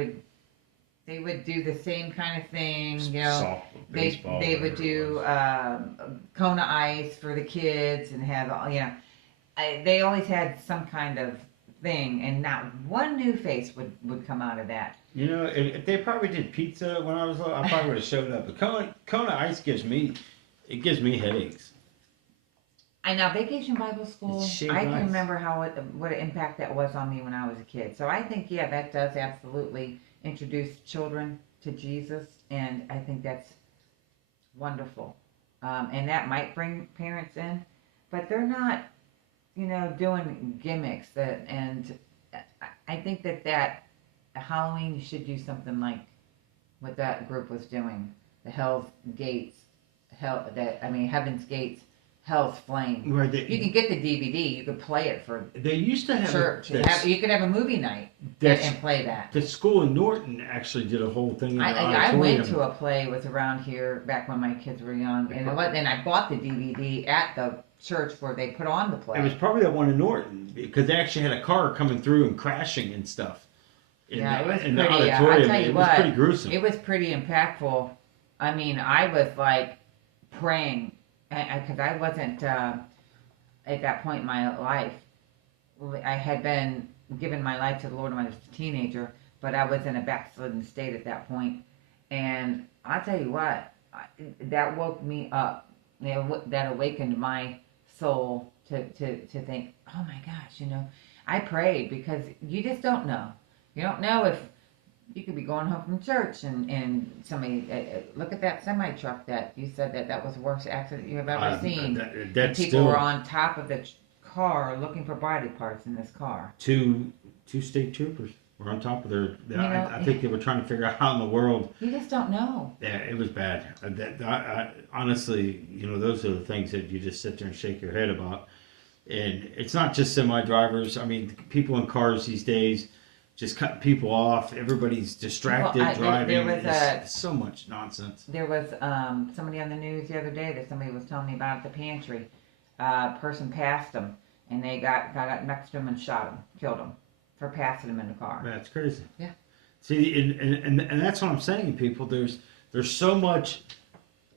would do the same kind of thing. Softball, They baseball, would whatever it do was. Kona ice for the kids and have they always had some kind of thing, and not one new face would come out of that. If they probably did pizza when I was little, I probably would have showed up. But Kona Ice gives me headaches. I know Vacation Bible School. It's shaved I can ice. remember what an impact that was on me when I was a kid. So I think that does absolutely introduce children to Jesus, and I think that's wonderful. And that might bring parents in, but they're not, doing gimmicks. And I think that Halloween you should do something like what that group was doing, the Hell's Gates, Heaven's Gates. Hell's Flame. Right, You can get the DVD. You could play it for they used to have church. You could have a movie night and play that. the school in Norton actually did a whole thing in the I auditorium. went to a play. It was around here back when my kids were young, and I bought the DVD at the church where they put on the play. It was probably that one in Norton because they actually had a car coming through and crashing and stuff. It was in the pretty. I'll auditorium. tell you It what, was pretty gruesome. it was pretty impactful. I mean, I was like praying because I wasn't at that point in my life. I had been giving my life to the Lord when I was a teenager, but I was in a backslidden state at that point. And I'll tell you what, that woke me up. That awakened my soul to think, oh my gosh, I prayed because you just don't know. You don't know if you could be going home from church and somebody, look at that semi truck that you said that was the worst accident you have ever seen. That's People still were on top of the car looking for body parts in this car. two state troopers were on top of I think they were trying to figure out how in the world. You just don't know. Yeah, it was bad. Honestly, those are the things that you just sit there and shake your head about. And it's not just semi drivers. I mean, people in cars these days just cutting people off. Everybody's distracted driving. It's so much nonsense. There was somebody on the news the other day that somebody was telling me about at the pantry. Person passed them, and they got up next to him and shot him, killed him for passing him in the car. That's crazy. Yeah. See, and that's what I'm saying, people. There's so much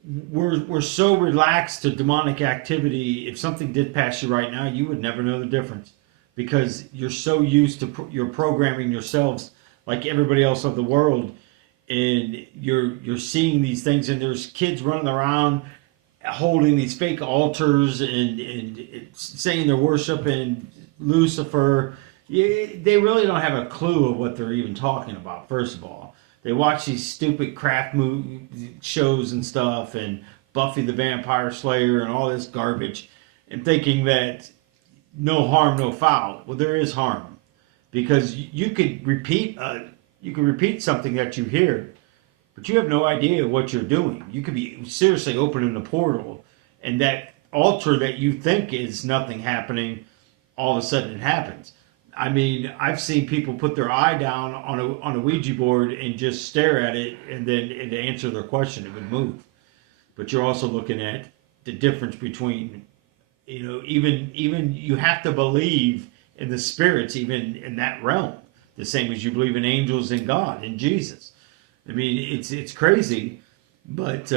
we're so relaxed to demonic activity. If something did pass you right now, you would never know the difference because you're so used to you're programming yourselves like everybody else of the world, and you're seeing these things, and there's kids running around holding these fake altars and saying they're worshiping Lucifer. They really don't have a clue of what they're even talking about. First of all, they watch these stupid craft movie shows and stuff, and Buffy the Vampire Slayer and all this garbage, and thinking that no harm, no foul. Well, there is harm because you could repeat something that you hear, but you have no idea what you're doing. You could be seriously opening the portal, and that altar that you think is nothing happening, all of a sudden it happens. I mean, I've seen people put their eye down on a Ouija board and just stare at it, and then to answer their question, it would move. But you're also looking at the difference between, even you have to believe in the spirits, even in that realm, the same as you believe in angels and God and Jesus. I mean, it's crazy, but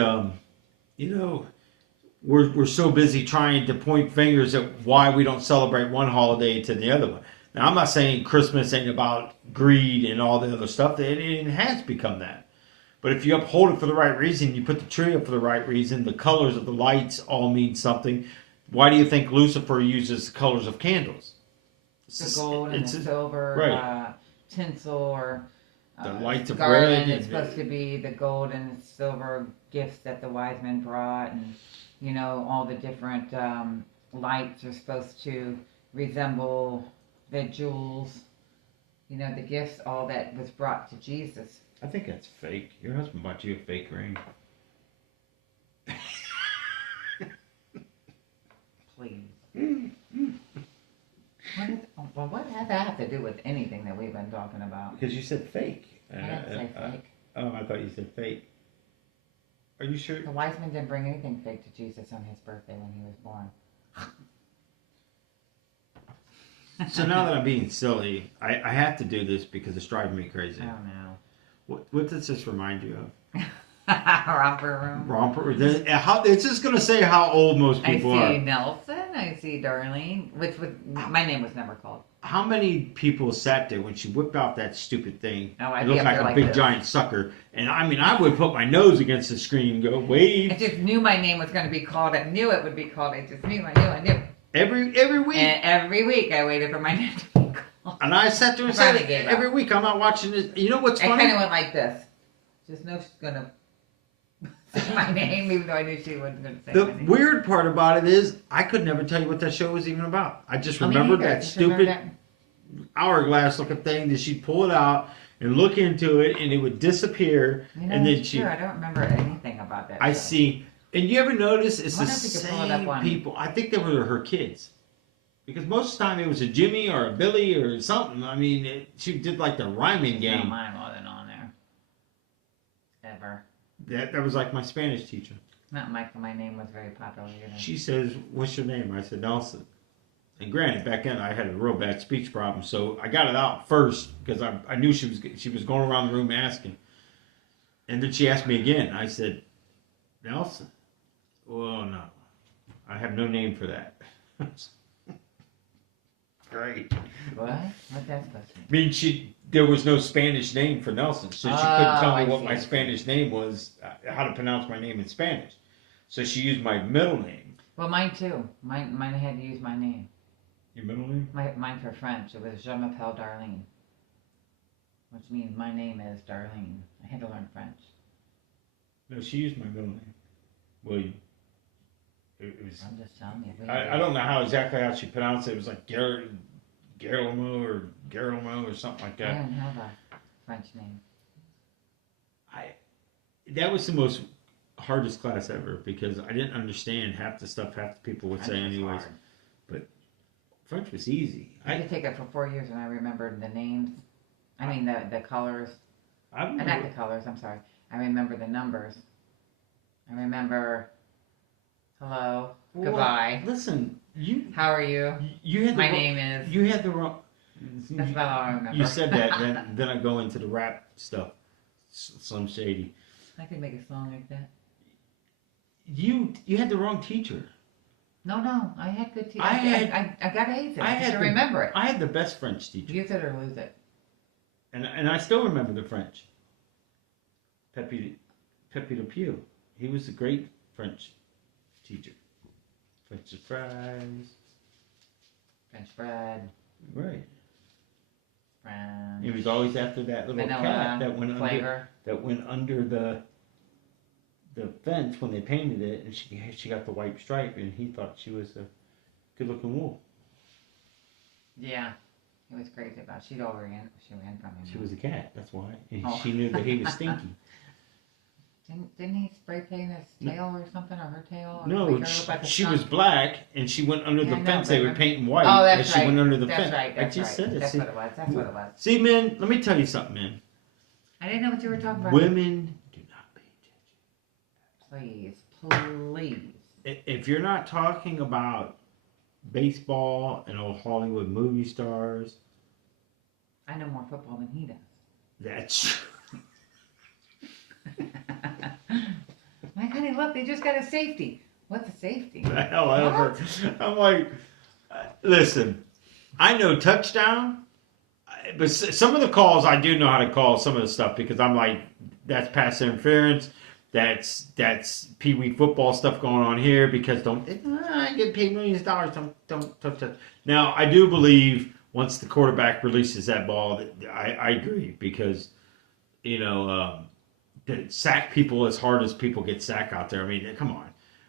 we're so busy trying to point fingers at why we don't celebrate one holiday to the other one. Now, I'm not saying Christmas ain't about greed and all the other stuff. It has become that. But if you uphold it for the right reason, you put the tree up for the right reason, the colors of the lights all mean something. Why do you think Lucifer uses the colors of candles? The gold and the silver right. tinsel or the lights of garland. red. It's supposed to be the gold and silver gifts that the wise men brought, and all the different lights are supposed to resemble the jewels. The gifts, all that was brought to Jesus. I think that's fake. Your husband bought you a fake ring. Please. What does that have to do with anything that we've been talking about? Because you said fake. I didn't say fake. I thought you said fake. Are you sure? The wise men didn't bring anything fake to Jesus on his birthday when he was born. So now that I'm being silly, I have to do this because it's driving me crazy. I don't know. What does this remind you of? Romper room. Romper. It's just going to say how old most people are. I see Nelson. I see Darlene. My name was never called. How many people sat there when she whipped out that stupid thing? Oh, it looked like a big giant sucker. And I mean, I would put my nose against the screen and go, wave. I just knew my name was going to be called. I knew it would be called. I just knew. I knew. Every week. And every week I waited for my name to be called. And I sat there and said, every week I'm not watching this. You know what's funny? I kind of went like this. Just know she's going to say my name, even though I knew she wasn't going to say my name. The weird part about it is, I could never tell you what that show was even about. I just remembered that stupid hourglass looking thing that she'd pull it out and look into it, and it would disappear. And then I don't remember anything about that. I see. And you ever notice it's the same people? I think they were her kids. Because most of the time it was a Jimmy or a Billy or something. I mean, she did like the rhyming game. Not mine wasn't on there. Ever. That was like my Spanish teacher. Not Michael. My name was very popular either. She says, "What's your name?" I said, "Nelson." And granted, back then I had a real bad speech problem, so I got it out first because I knew she was going around the room asking. And then she asked me again. I said, "Nelson." Well, no, I have no name for that. Great. What? What's that supposed to mean? I mean, there was no Spanish name for Nelson, so she couldn't tell me what my Spanish name was, how to pronounce my name in Spanish. So she used my middle name. Well, mine too. Mine had to use my name. Your middle name? Mine for French. It was Je m'appelle Darlene, which means my name is Darlene. I had to learn French. No, she used my middle name, William. It was. I'm just telling you. I don't know exactly how she pronounced it. It was like Guillermo or something like that. I didn't have a French name. That was the most hardest class ever because I didn't understand half the stuff half the people would say anyways. Hard. But French was easy. I had to take it for 4 years and I remembered the names. I mean the colors. Not the colors, I'm sorry. I remember the numbers. I remember hello, goodbye. Listen, how are you? You had my name is. You had the wrong. That's about all I remember. You said that, then I go into the rap stuff. Slim Shady. I could make a song like that. You had the wrong teacher. No, I had good teachers. I got A's in it. I I had should the- remember it. I had the best French teacher, Use it or lose it. and I still remember the French. Pepe Le Pew. He was a great French teacher. French fries. French bread, Right. French He was always after that little vanilla cat flavor. that went under the fence when they painted it, and she got the white stripe, and he thought she was a good looking wolf. Yeah, he was crazy about it. She ran from him. She was a cat, that's why. And Oh. she knew that he was stinky. Didn't he spray paint his tail or something, or her tail? Or No, make her look like a she skunk? was black, and she went under Yeah, the I know, fence. but They were remember- painting white, Oh, and that's she right. went under the That's fence. right. That's I just right. said it. That's See, what it was. That's what it was. see, man, let me tell you something, man. I didn't know what you were talking about. Women do not pay attention. Please. If you're not talking about baseball and old Hollywood movie stars, I know more football than he does. that's My honey, look, they just got a safety. What's a safety? the hell ever. I'm like, listen, I know touchdown, but some of the calls I do know how to call some of the stuff because I'm like, that's pass interference. That's Pee Wee football stuff going on here because I get paid millions of dollars. Don't touch. Now I do believe once the quarterback releases that ball, I agree because to sack people as hard as people get sacked out there. I mean, come on.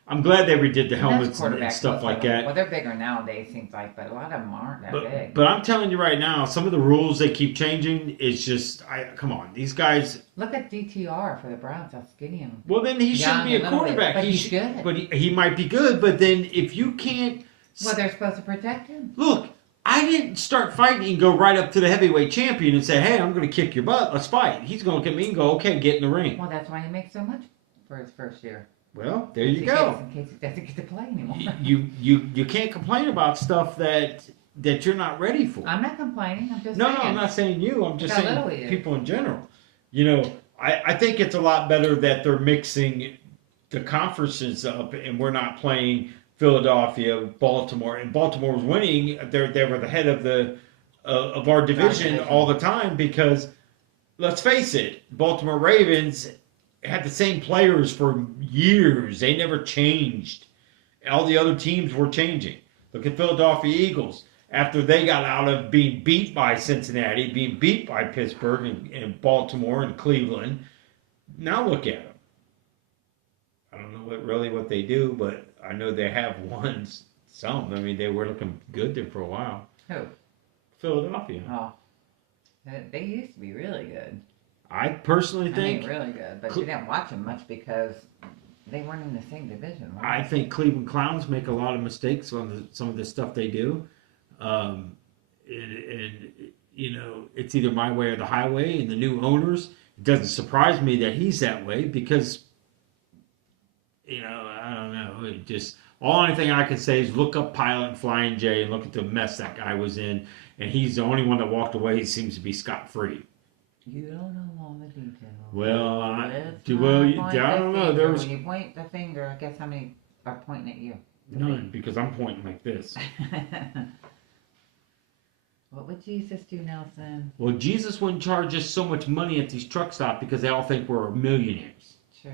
I'm glad they redid the helmets and stuff like that. Well, they're bigger nowadays, seems like, but a lot of them aren't that big. But I'm telling you right now, some of the rules they keep changing. It's just, come on, these guys. Look at DTR for the Browns. How skinny him. Well, then he shouldn't be a quarterback. But he's good. But he might be good. But then if you can't, Well, they're supposed to protect him. look, I didn't start fighting and go right up to the heavyweight champion and say, hey, I'm going to kick your butt. Let's fight. He's going to look at me and go, okay, get in the ring. Well, that's why he makes so much for his first year. Well, there you go. In case he doesn't get to play anymore. You can't complain about stuff that you're not ready for. I'm not complaining. I'm just No, saying. I'm not saying you. I'm just Look how little he saying is. people in general. I think it's a lot better that they're mixing the conferences up and we're not playing Philadelphia, Baltimore, and Baltimore was winning. They were the head of our division all the time because let's face it, Baltimore Ravens had the same players for years. They never changed. All the other teams were changing. Look at Philadelphia Eagles. After they got out of being beat by Cincinnati, being beat by Pittsburgh and Baltimore and Cleveland, now look at them. I don't know what they do, but I know they have won some. I mean, they were looking good there for a while. Who? Philadelphia. Oh. They used to be really good. I personally think really good, but you didn't watch them much because they weren't in the same division. I think Cleveland Clowns make a lot of mistakes on some of the stuff they do. It's either my way or the highway, and the new owners, it doesn't surprise me that he's that way because, I don't know. It just, only thing I can say is look up Pilot and Flying J and look at the mess that guy was in, and he's the only one that walked away. He seems to be scot-free. You don't know all the details. Well, I don't know. There was When you point the finger, guess how many are pointing at you? none because I'm pointing like this. What would Jesus do, Nelson? Well, Jesus wouldn't charge us so much money at these truck stops because they all think we're millionaires. True.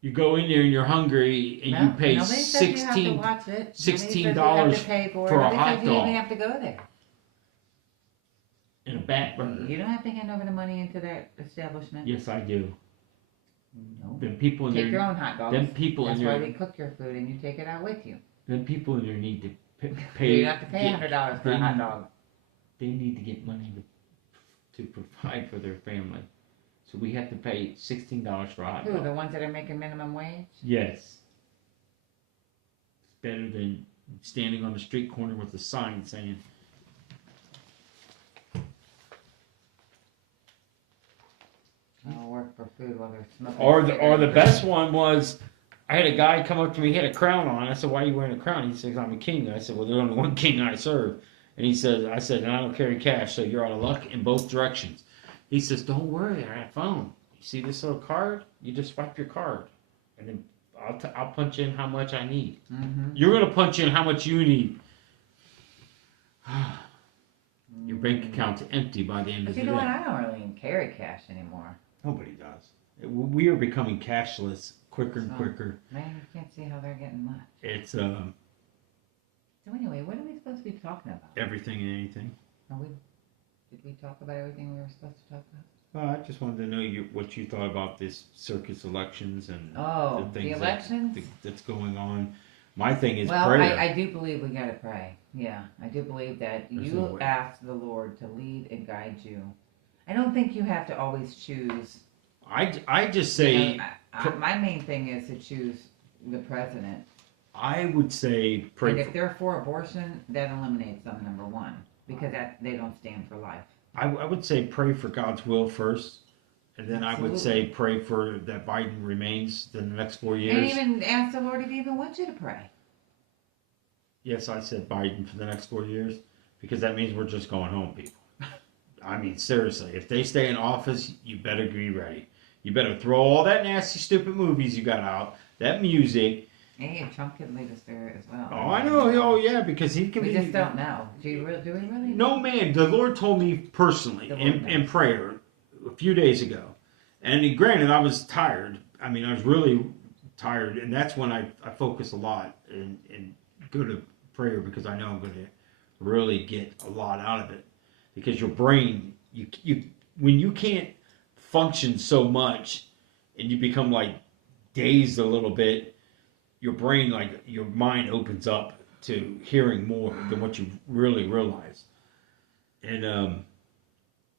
You go in there and you're hungry and you pay nobody says you have to watch it. $16 for a hot You dog even have to go there. and a bat burger. You don't have to hand over the money into that establishment. Yes, I do. No. Them people in Take your there. own hot dogs. Them people That's in why there. we cook your food and you take it out with you. Them people in there need to So you have to pay $100 for a hot dog. They need to get money to provide for their family. So we have to pay $16 for a hot Who? dog. The ones that are making minimum wage? Yes. It's better than standing on the street corner with a sign saying, I'll work for food while they're smoking. or the best one was, I had a guy come up to me, he had a crown on. I said, why are you wearing a crown? He says, I'm a king. I said, well, there's only one king I serve. And I said, and I don't carry cash, so you're out of luck in both directions. He says, don't worry, I have phone. You see this little card? You just swipe your card. And then I'll punch in how much I need. Mm-hmm. You're gonna punch in how much you need. Your bank account's empty by the end But of you the know what? day. I don't really even carry cash anymore. Nobody does. We are becoming cashless quicker and So- quicker. Man, you can't see how they're getting much. It's So anyway, what are we supposed to be talking about? everything and anything. Did we talk about everything we were supposed to talk about? Well, I just wanted to know what you thought about this circus elections and Oh, the the things elections? that's going on. My thing is Well, prayer. I do believe we gotta pray. Yeah, I do believe that There's you no way. ask the Lord to lead and guide you. I don't think you have to always choose. I just say You know, my main thing is to choose the president. I would say And pray. if they're for abortion, that eliminates them, number one, because they don't stand for life. I would say pray for God's will first, and then I would say pray for that Biden remains the next 4 years. And even ask the Lord if he even wants you to pray. Yes, I said Biden for the next 4 years because that means we're just going home, people. I mean, seriously, if they stay in office, you better be ready. You better throw all that nasty, stupid movies you got out, that music. Hey, and Trump could lead us there as well. Oh, I know. Oh, yeah, because he can We be. just don't know. Do we really? No, man. The Lord told me personally The Lord in knows. prayer a few days ago. And granted, I was tired. I mean, I was really tired. And that's when I focus a lot and go to prayer because I know I'm going to really get a lot out of it. Because your brain, you when you can't function so much and you become like dazed a little bit, your brain, like your mind opens up to hearing more than what you really realize. And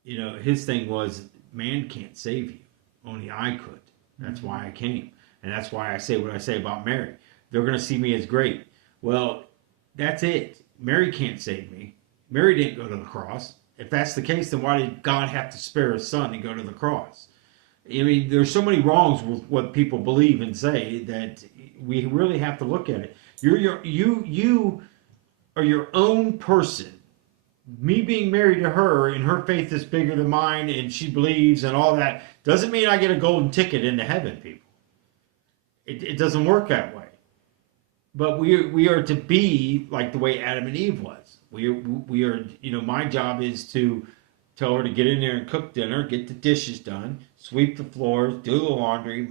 you know, his thing was man can't save you, only I could. That's why I came, and that's why I say what I say about Mary. They're gonna see me as great. Well, that's it. Mary can't save me. Mary didn't go to the cross. If that's the case, then why did God have to spare his son and go to the cross? I mean, there's so many wrongs with what people believe and say that we really have to look at it. You are your own person. Me being married to her and her faith is bigger than mine and she believes and all that doesn't mean I get a golden ticket into heaven, people. It doesn't work that way. But we are to be like the way Adam and Eve was. We are, you know, my job is to tell her to get in there and cook dinner, get the dishes done, sweep the floors, do the laundry,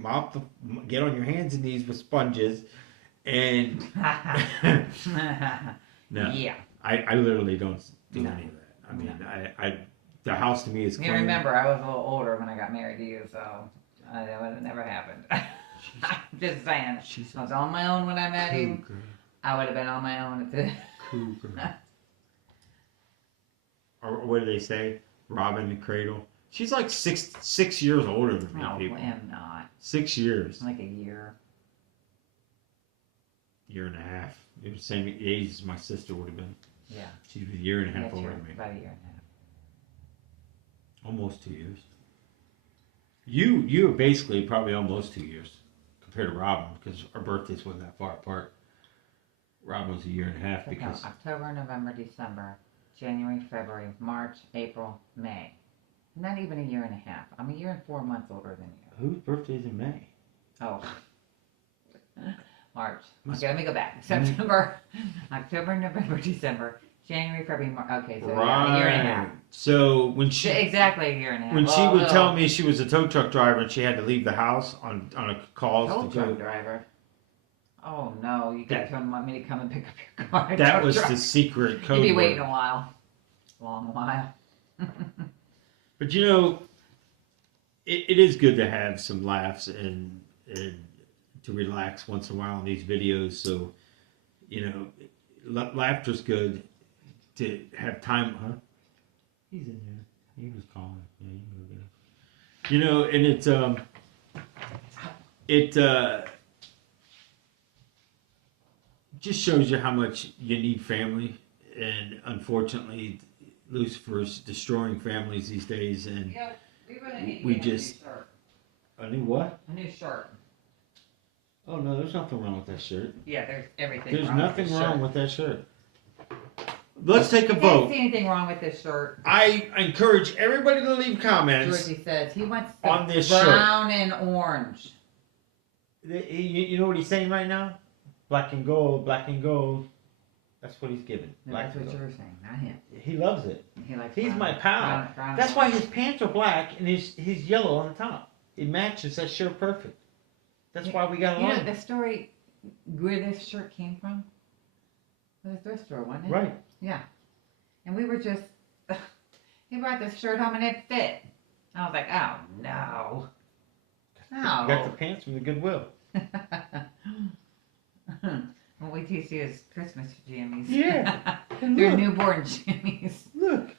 get on your hands and knees with sponges, and no, Yeah. I literally don't do No. any of that. I mean, I the house to me is clean. You remember, I was a little older when I got married to you, so that would have never happened. Just saying. I was on my own when I met you. Cougar, I would have been on my own at the. cougar. Or what do they say? Robin the cradle. She's like six years older than me, No, people. I'm not. 6 years, Like a year. year and a half. It was the same age as my sister would have been. Yeah. She was a year and a half Yeah, older sure. than me. About a year and a half. Almost 2 years. You are basically probably almost 2 years compared to Robin because our birthdays wasn't that far apart. Robin was a year and a half So because no, October, November, December, January, February, March, April, May. Not even a year and a half. I'm a year and 4 months older than you. whose birthday's in May? Oh. March. Must- Okay, let me go back. September, October, November, December, January, February, March. Okay, so yeah, a year and a half. So when she Exactly a year and a half. when she Well, would well, tell me she was a tow truck driver and she had to leave the house on a call tow to go. truck driver. Oh no, you guys don't want me to come and pick up your car. That tow was truck. the secret code You'd be word. waiting a while. Long while. But you know, it is good to have some laughs and to relax once in a while in these videos. So, you know, laughter's good to have time. Huh? He's in there. He was calling. Yeah, you can go get him. You know, and it just shows you how much you need family, and unfortunately, Lucifer's destroying families these days. And Yeah, we really need We to get just- a new shirt. I mean, what? A new shirt. Oh no, there's nothing wrong with that shirt. Yeah, there's everything. There's wrong nothing with this wrong shirt. with that shirt. Let's take a I can't vote. see anything wrong with this shirt. I encourage everybody to leave comments. Georgie says he wants the On this shirt. brown and orange. You know what he's saying right now? Black and gold, black and gold. That's what he's giving. No, Black that's and what you gold. were saying, not him. He loves it. He likes He's brown- my pal. brown That's and why white. his pants are black and he's yellow on the top. It matches that shirt perfect. That's why we got You know along. the story where this shirt came from? It was a thrift store, wasn't it? Right. Yeah. And we were just, he brought this shirt home and it fit. I was like, oh no. You got the No. pants from the Goodwill. Well, wait till you see his Christmas jammies. Yeah. And They're look. newborn jammies. Look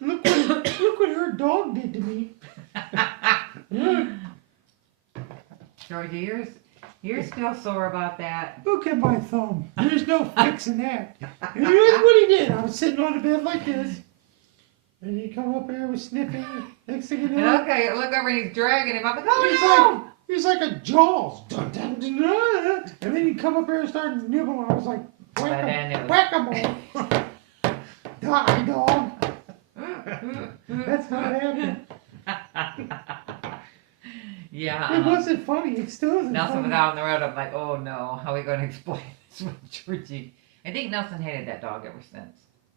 what her dog did to me. Look. Georgie, you're still sore about that. Look at my thumb. There's no fixing that. And here's what he did. I was sitting on the bed like this. And he come up here with sniffing. Next thing you And know, okay, look over, he's dragging him up. Like, oh he's like a Jaws. Dun, dun, dun, dun. And then he come up here and start nibbling. I was like, But then it was- whack-a-mole. Die, dog. no! That's not happening. Yeah. It wasn't funny. It still isn't Nelson was funny. out on the road. I'm like, oh no, how are we going to explain this with Georgie? I think Nelson hated that dog ever since.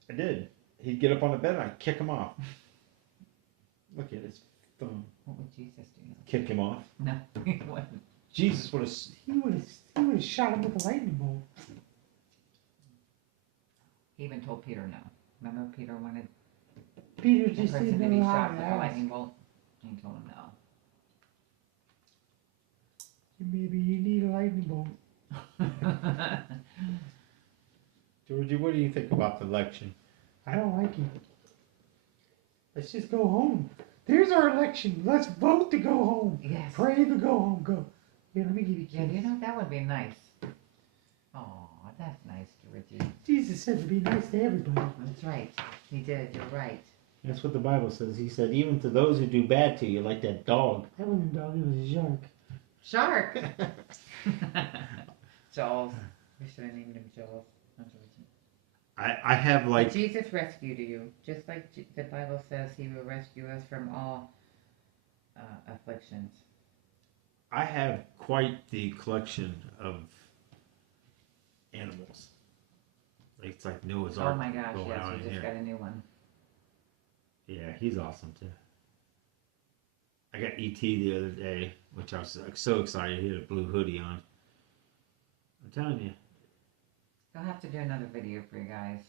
I did. He'd get up on the bed and I'd kick him off. Look at his thumb. What would Jesus do? Kick him off. No, he wouldn't. Jesus would have shot him with a lightning bolt. He even told Peter no. Remember, Peter wanted Peter the just person didn't to be know shot how with to a ask. lightning bolt. And he told him no. Maybe you need a lightning bolt. Georgie, what do you think about the election? I don't like it. Let's just go home. There's our election. Let's vote to go home. Yes. Pray to go home. Go. Here, let me give you a Yeah, kiss. you know, that would be nice. Oh, that's nice, Georgie. Jesus said to be nice to everybody. That's right. He did. You're right. That's what the Bible says. He said, even to those who do bad to you, like that dog. That wasn't a dog, it was a shark. Shark. Jaws. We should have named him Jaws. Not Georgie. I have like, Jesus rescued you, just like the Bible says He will rescue us from all afflictions. I have quite the collection of animals. It's like Noah's Ark Oh my gosh, going yes, on we in just here. got a new one. Yeah, he's awesome too. I got ET the other day, which I was like, so excited. He had a blue hoodie on. I'm telling you, I'll have to do another video for you guys.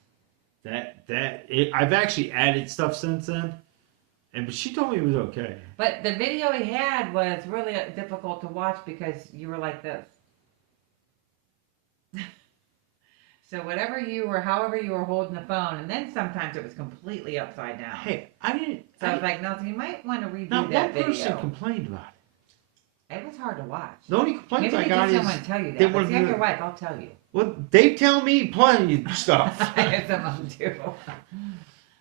I've actually added stuff since then, but she told me it was okay. But the video he had was really difficult to watch because you were like this. So whatever you were, however you were holding the phone, and then sometimes it was completely upside down. Hey, I didn't. So I was like, Nelson, you might want to redo not that one person video. complained about it. It was hard to watch. The only complaints Maybe I they got just is don't want to tell you they that. But wanted see, I'm to- your wife, I'll tell you. well, they tell me plenty of stuff. I have some of them too.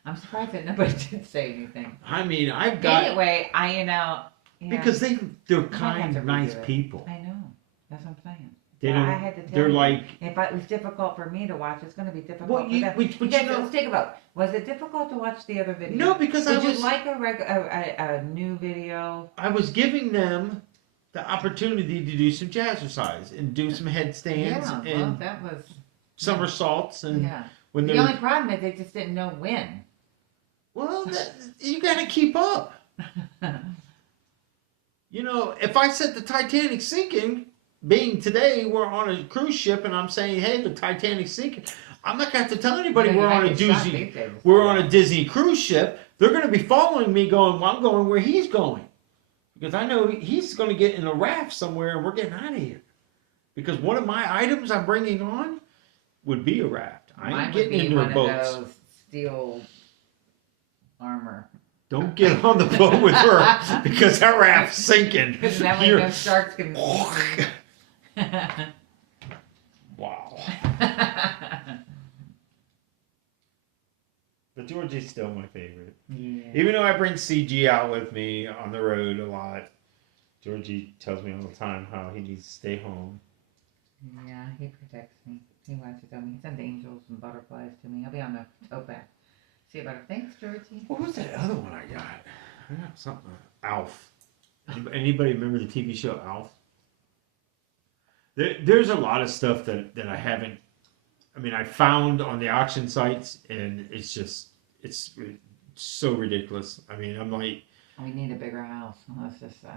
I'm surprised that nobody did say anything. I mean, I've got Anyway, yeah. because they're have kind, to nice redo it. people. I know. That's what I'm saying. They But don't. I had to tell They're you. like, If it was difficult for me to watch, it's going to be difficult well, for you, them. but you Because know, let's take a vote. Was it difficult to watch the other video? no, because Did I you was like a new video? I was giving them the opportunity to do some jazzercise and do some headstands Yeah, well, and that was. somersaults and Yeah. when The they're only problem is they just didn't know when. well, you got to keep up. You know, if I said the Titanic's sinking, being today we're on a cruise ship and I'm saying, hey, the Titanic's sinking, I'm not going to have to tell anybody You know, we're you on a might get shot Disney, these days. we're on a Disney cruise ship. They're going to be following me going, well, I'm going where he's going. Because I know he's going to get in a raft somewhere and we're getting out of here. Because one of my items I'm bringing on would be a raft. I ain't Mine would getting be into one a boat. of those steel armor. Don't get on the boat with her because that raft's sinking. Because that way You're- no sharks can. Wow. But Georgie's still my favorite. Yeah. Even though I bring CG out with me on the road a lot, Georgie tells me all the time how he needs to stay home. Yeah, he protects me. He watches on me. He sends angels and butterflies to me. I'll be on the towback. See about it. Thanks, Georgie. What was that other one I got? I got something. Alf. Anybody remember the TV show Alf? There's a lot of stuff that I haven't. I mean, I found on the auction sites, and it's so ridiculous. I mean, I'm like, We need a bigger house. Let's just say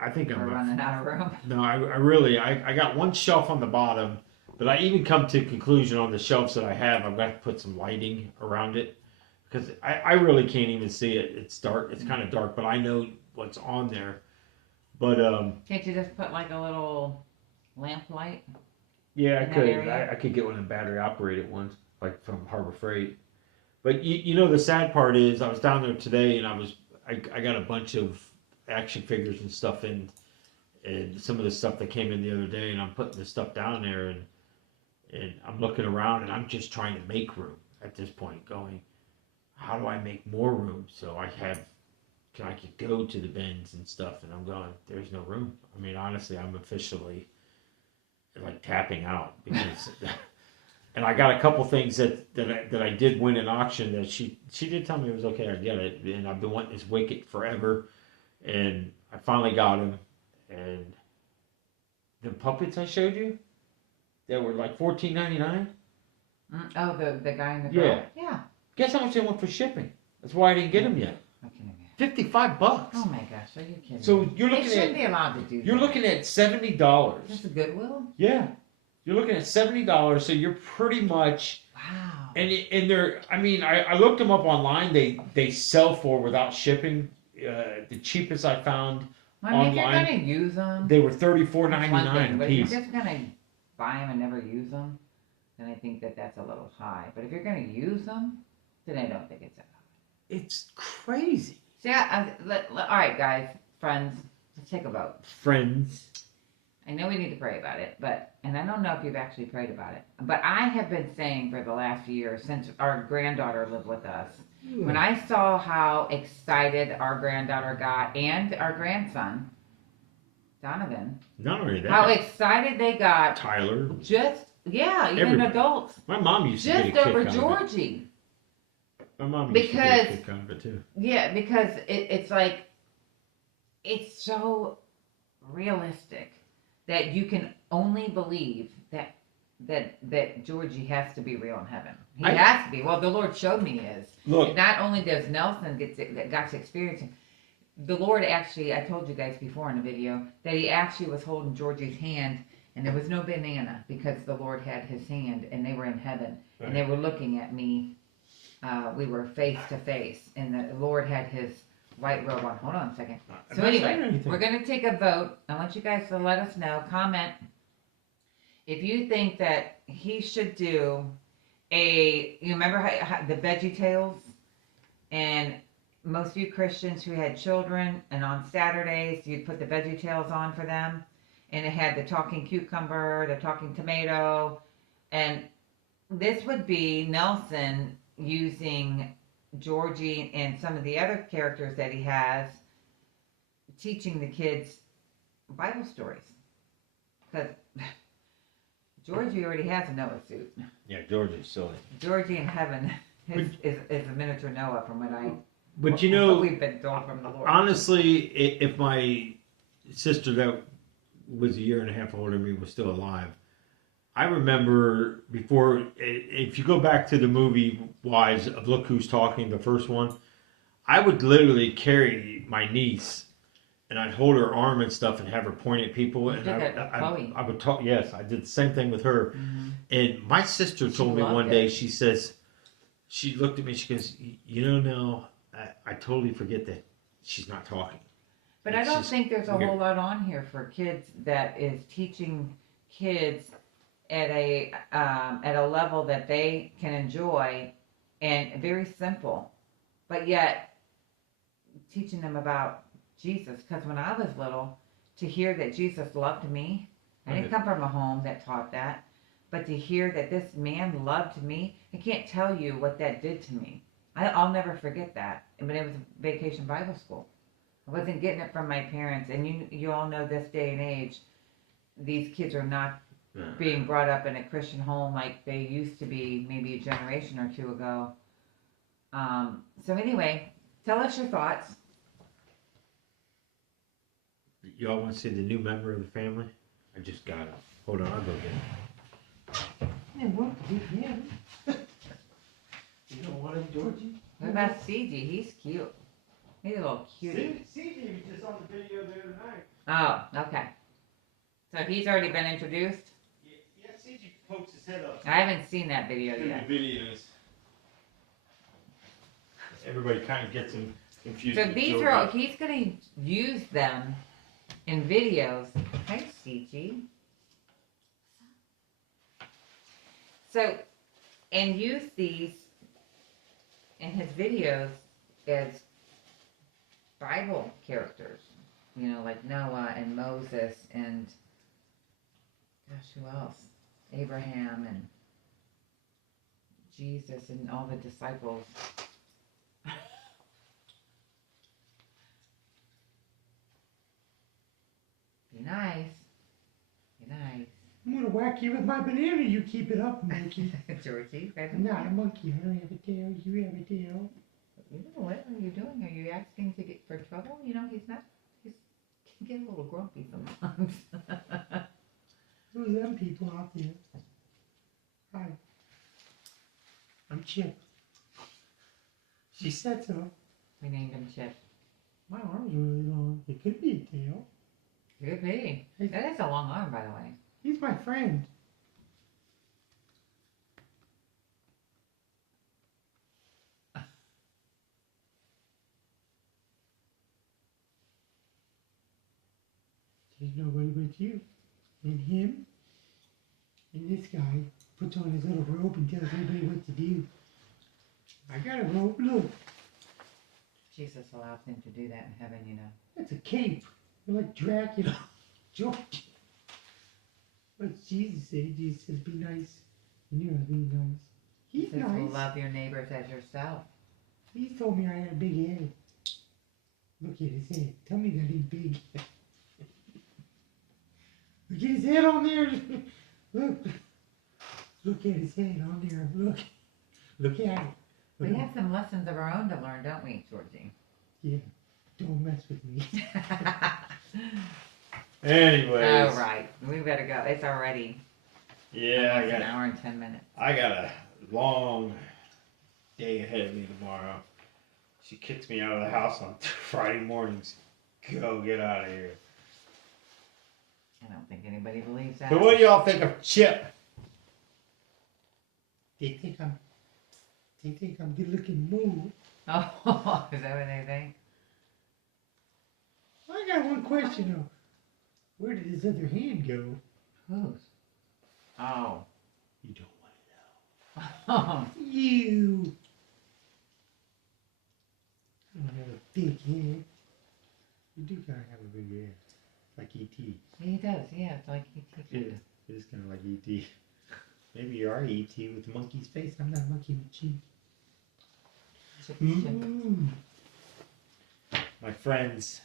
I think we're I'm running out of room. no, I really I got one shelf on the bottom, but I even come to a conclusion on the shelves that I have. I've got to put some lighting around it because I really can't even see it. It's dark. It's kind of dark, but I know what's on there. But Can't you just put like a little lamp light? yeah, I In that could. area? I could get one of the battery operated ones, like from Harbor Freight. But you know, the sad part is, I was down there today, and I got a bunch of action figures and stuff in, and some of the stuff that came in the other day, and I'm putting this stuff down there, and I'm looking around, and I'm just trying to make room at this point, going, how do I make more room so I could go to the bins and stuff, and I'm going, there's no room. I mean, honestly, I'm officially like tapping out because. And I got a couple things that I did win an auction that she did tell me it was okay. I get it, and I've been wanting this Wicket forever, and I finally got him. And the puppets I showed you, that were like $14.99. Oh, the guy in the Yeah. girl? Yeah. Guess how much they went for shipping? That's why I didn't get them yet. I can imagine. $55. Oh my gosh, are you kidding So me? you're They looking shouldn't at be allowed to do you're that. looking at $70. Just a Goodwill? Yeah, you're looking at $70. So you're pretty much. Wow. And they're, I mean, I looked them up online. They sell for without shipping. The cheapest I found, I mean, if you're online, gonna use them, they were that's $34.99 one thing. a But if you're piece. just gonna buy them and never use them, then I think that's a little high. But if you're gonna use them, then I don't think it's that high. It's crazy. See, all right, guys, friends, let's take a vote. Friends. I know we need to pray about it, and I don't know if you've actually prayed about it, but I have been saying for the last year since our granddaughter lived with us, when I saw how excited our granddaughter got and our grandson, Donovan, Not only that, how excited they got Tyler. even Everybody. adults, My mom used to get a just kick over out of it. Georgie. My mom used to get a Because- kick out of it too. Yeah, because it's like, it's so realistic that you can only believe that Georgie has to be real in heaven. He I- has to be. Well, the Lord showed me he is. Look, Not only does Nelson got to experience it, the Lord actually, I told you guys before in the video, that he actually was holding Georgie's hand, and there was no banana because the Lord had his hand, and they were in heaven, and they were looking at me. We were face to face, and the Lord had his white robe on. Hold on a second. I'm So not saying anyway, anything. we're going to take a vote. I want you guys to let us know, comment, if you think that he should do you remember how the Veggie Tales? And most of you Christians who had children, and on Saturdays, you'd put the Veggie Tales on for them. And it had the talking cucumber, the talking tomato. And this would be Nelson using Georgie and some of the other characters that he has, teaching the kids Bible stories. Because Georgie already has a Noah suit. Yeah, George is silly. Georgie in heaven is a miniature Noah from But you what know, we've been told from the Lord. honestly, if my sister that was a year and a half older than me was still alive, I remember before, if you go back to the movie Wise of Look Who's Talking, the first one, I would literally carry my niece and I'd hold her arm and stuff and have her point at people. You And did that with Chloe. I would talk, yes, I did the same thing with her. Mhm. And my sister She told me loved one it. day, she says, she looked at me, she goes, you know, Nell, I totally forget that she's not talking. But I It's don't just think there's a weird. whole lot on here for kids that is teaching kids at a level that they can enjoy and very simple, but yet teaching them about Jesus. Because when I was little, to hear that Jesus loved me, I didn't come from a home that taught that, but to hear that this man loved me, I can't tell you what that did to me. I'll never forget that. But it was Vacation Bible School. I wasn't getting it from my parents, and you all know this day and age, these kids are not being brought up in a Christian home like they used to be maybe a generation or two ago. So anyway, tell us your thoughts. You all want to see the new member of the family? I just got it. Hold on, I'll go get it. Yeah, well, yeah. You don't want him, Georgie? What about CG? He's cute. He's a little cutie. CG was just on the video the other night. Oh, okay. So he's already been introduced? Yeah, CG pokes his head up. I haven't seen that video In yet. the videos. Everybody kind of gets him confused. So with these Joker. are all, he's gonna use them in videos. Hi, CG. So, and use these in his videos as Bible characters. You know, like Noah and Moses and, gosh, who else? Abraham and Jesus and all the disciples. Be nice. Be nice. I'm gonna whack you with my banana. You keep it up, monkey. Georgie, I'm not a monkey. I don't have a tail. You have a tail. You know, what are you doing? Are you asking to get for trouble? You know, he can get a little grumpy sometimes. Who's them people out there? Hi. I'm Chip. She said so. We named him Chip. My arm's really long. It could be a tail. Could be. Hey. That is a long arm, by the way. He's my friend. There's nobody but you. And him. And this guy puts on his little robe and tells everybody what to do. I got a robe, look. Jesus allows him to do that in heaven, you know. That's a cape. You're like Dracula. George. What's Jesus say? Jesus says, be nice. And you're be nice. He's He says, nice. love your neighbors as yourself. He told me I had a big head. Look at his head. Tell me that ain't big. Look at his head on there. Look. Look at his head on there. Look. Look at it. Look We at have some lessons of our own to learn, don't we, Georgie? Yeah. Don't mess with me. Anyways. All right, we better go. It's already Yeah, almost an hour and 10 minutes. I got a long day ahead of me tomorrow. She kicks me out of the house on Friday mornings. Go get out of here. I don't think anybody believes that. So what do y'all think of Chip? They think I'm good looking move. Oh, is that what they think? I got one question though. Where did his other hand go? Whose? Oh. You don't want to know. You. I don't have a big head. You do kind of have a big head. Like E.T. He does, yeah, it's like he teaches. It is kind of like E.T. Maybe you are E.T. with the monkey's face. I'm not a monkey with cheek. Mm. My friends.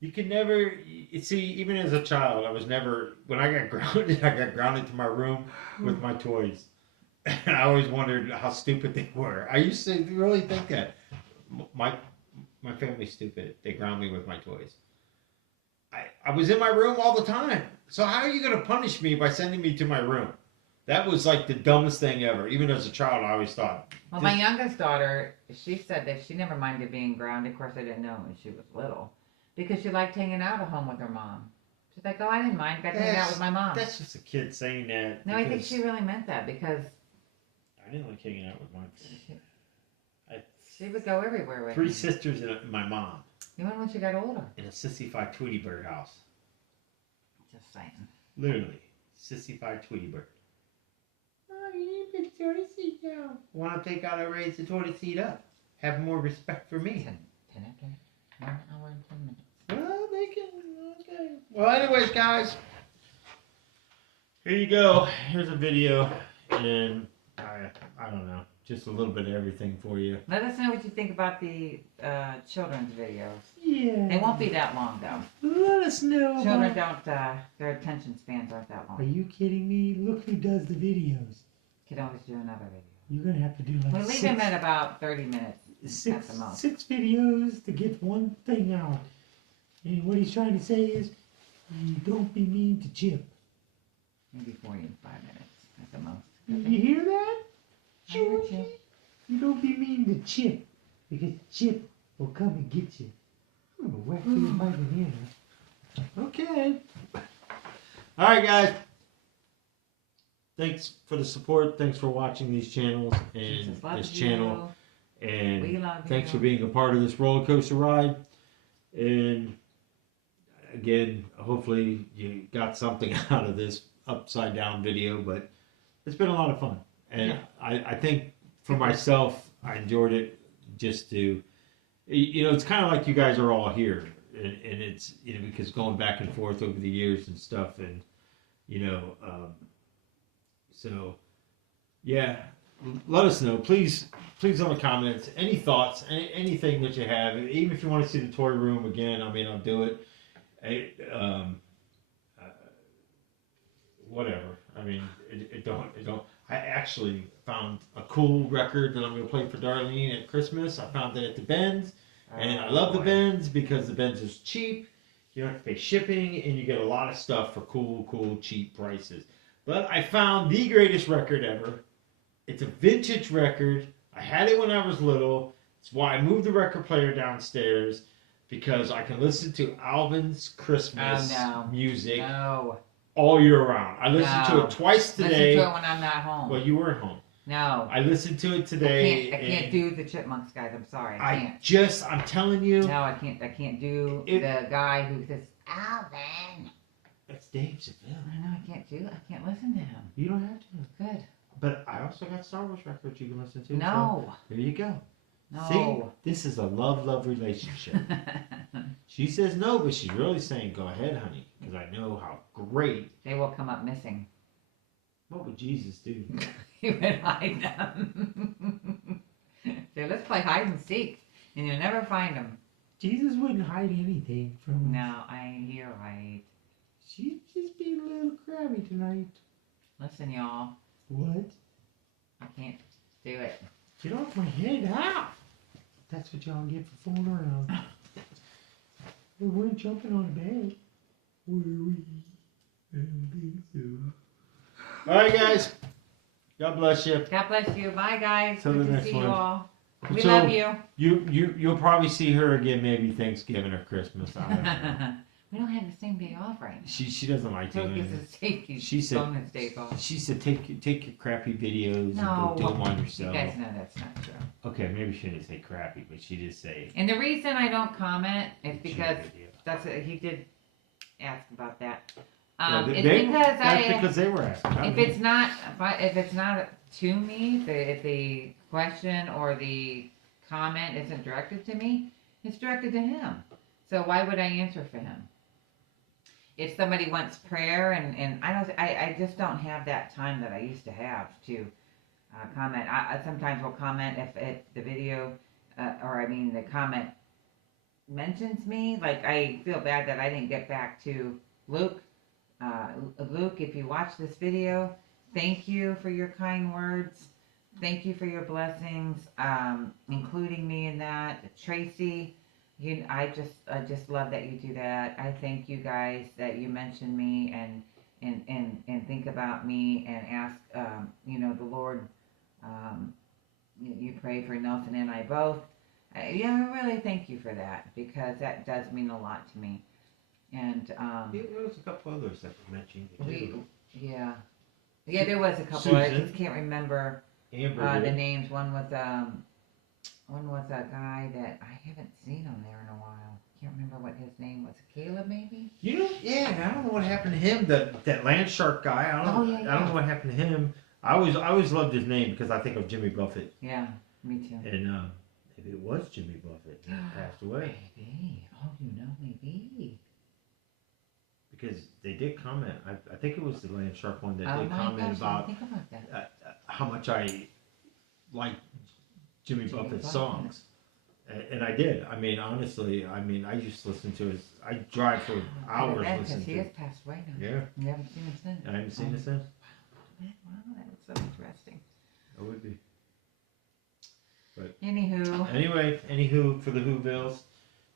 You can never, you see, even as a child, I was never, when I got grounded to my room with my toys. And I always wondered how stupid they were. I used to really think that. My family's stupid. They ground me with my toys. I was in my room all the time. So how are you going to punish me by sending me to my room? That was like the dumbest thing ever. Even as a child, I always thought. Well, my youngest daughter, she said that she never minded being grounded. Of course, I didn't know when she was little. Because she liked hanging out at home with her mom. She's like, oh, I didn't mind. Got to hang out with my mom. That's just a kid saying that. No, I think because she really meant that because I didn't like hanging out with my she would go everywhere with three me. sisters and my mom Even when she got older. in a sissified Tweety Bird house. Just saying. Literally, sissified Tweety Bird. Oh, you didn't put the toilet seat down. Want to take out and raise the toilet seat up? Have more respect for me. 10 after 1 hour and 10 minutes. Well, they can. Okay. Well, anyways, guys, here you go. Here's a video, and I don't know, just a little bit of everything for you. Let us know what you think about the children's videos. Yeah. They won't be that long though. Let us know. Children don't, their attention spans aren't that Are long. you kidding me? Look who does the videos. Could always do another video. You're gonna have to do like We leave them at about 30 minutes at the most. six videos to get one thing out. And what he's trying to say is, You don't be mean to Chip. Maybe 45 minutes at the most. You hear that? I heard Georgie? you. You don't be mean to Chip, because Chip will come and get you. I'm gonna whack you in my banana. Okay. All right, guys. Thanks for the support. Thanks for watching these channels and Jesus loves this channel. you. And We love thanks for you. being a part of this roller coaster ride. And again, hopefully you got something out of this upside down video, but it's been a lot of fun. And Yeah. I think for myself, I enjoyed it just to, it's kind of like you guys are all here. And it's, because going back and forth over the years and stuff. And, so, yeah, let us know. Please in the comments, any thoughts, anything that you have. Even if you want to see the toy room again, I'll do it. Whatever. It don't. I actually found a cool record that I'm going to play for Darlene at Christmas. I found it at the Benz, and I love the boy. Benz because the Benz is cheap. You don't have to pay shipping, and you get a lot of stuff for cool, cheap prices. But I found the greatest record ever. It's a vintage record. I had it when I was little. It's why I moved the record player downstairs, because I can listen to Alvin's Christmas music No. all year round. I listened to No. it twice today. Listen to it when I'm not home. Well, you weren't home. No. I listened to it today. I can't do the Chipmunks, guys. I'm sorry. I can't. I'm telling you. No, I can't. I can't do the guy who says Alvin. That's Dave Seville. I know. I can't do it. I can't listen to him. You don't have to. Good. But I also got Star Wars records you can listen to. No. So there you go. No. See, this is a love relationship. She says no, but she's really saying go ahead, honey, because I know how great. They will come up missing. What would Jesus do? He would hide them. So let's play hide and seek, and you'll never find them. Jesus wouldn't hide anything from us. No, you're right. She's just being a little crabby tonight. Listen, y'all. What? I can't do it. Get off my head, ow! That's what y'all get for fooling around. We weren't jumping on the bed. Were we? I don't think so. All right, guys. God bless you. God bless you. Bye, guys. Till Good the to next see one. you all. We So, love you. You'll probably see her again maybe Thanksgiving or Christmas. I don't know. We don't have the same day off right now. She doesn't like So it doing gives it. us safety She said- bonus days off. She said take your crappy videos No. and go do them on You yourself. guys know that's not true. Okay, maybe she didn't say crappy, but she did say. And the reason I don't comment is "Shoot because video." he did ask about that. Yeah, It's they- because that's because they were asking. if it's not to me, if the question or the comment isn't directed to me, it's directed to him. So why would I answer for him? If somebody wants prayer and I just don't have that time that I used to have to comment. I sometimes will comment if the video the comment mentions me. Like I feel bad that I didn't get back to Luke. Luke, if you watch this video, thank you for your kind words. Thank you for your blessings, including me in that. Tracy, I just love that you do that. I thank you guys that you mention me and think about me and ask, the Lord. You pray for Nelson and I both. I really thank you for that because that does mean a lot to me. And There was a couple others that were mentioned. yeah, there was a couple. I Susan. just can't remember Amber. the names. One was a guy that I haven't seen on there in a while. Can't remember what his name was. Caleb, maybe. I don't know what happened to him. That land shark guy. I don't know what happened to him. I always loved his name because I think of Jimmy Buffett, Yeah, me too. and maybe it was Jimmy Buffett that passed away Maybe. Oh, maybe. because they did comment. I think it was the land shark one that Oh did my comment gosh, I about didn't think about that. how much I like Jimmy Jimmy Buffett's Buffett. songs. And I did. Honestly, I used to listen to his. I drive for hours Because listening he to. has passed away now. Yeah, You haven't seen him since. I haven't seen it since. Wow, that's so interesting. It would be. Anywho, Anywho, for the Whovilles,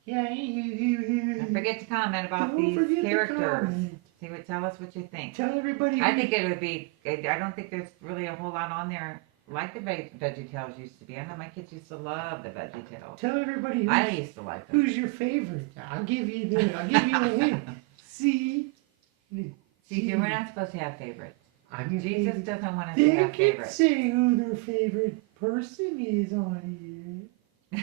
Yeah, Don't forget to comment about Don't these forget to characters. comment. Tell us what you think. Tell everybody. I think it would be. I don't think there's really a whole lot on there like the VeggieTales used to be. I know my kids used to love the VeggieTales. Tell everybody I used to like them. who's your favorite. I'll give you a hint. See, See, we're not supposed to have favorites. I'm your Jesus favorite. doesn't want us to They have can favorites. say who their favorite person is on here.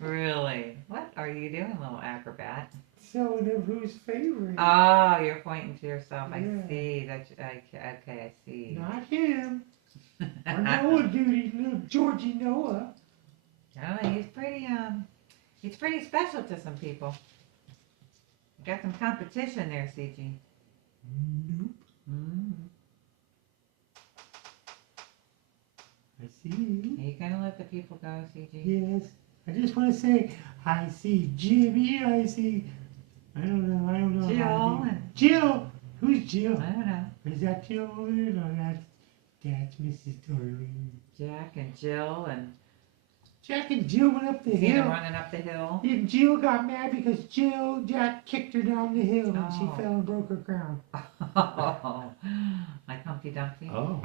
Really? What are you doing, little acrobat? Showing them who's favorite. Oh, you're pointing to yourself. I Yeah. see. That's okay. I see. Not him. Or Noah, dude. Little Georgie Noah. Oh, he's pretty special to some people. Got some competition there, CG. Nope. Mm. I see you. Are you gonna let the people go, CG? Yes. I just want to say, I see Jimmy. I see. I don't know. Jill and Jill. Who's Jill? I don't know. Is that Jill over there? No, that's Mrs. Darlene. Jack and Jill and Jack and Jill went up the seen hill. him running up the hill. And Jill got mad because Jack kicked her down the hill and she Oh. fell and broke her crown. Like Humpty Dumpty. Oh.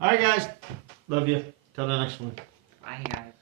All right, guys. Love you. Till the next one. Bye, guys.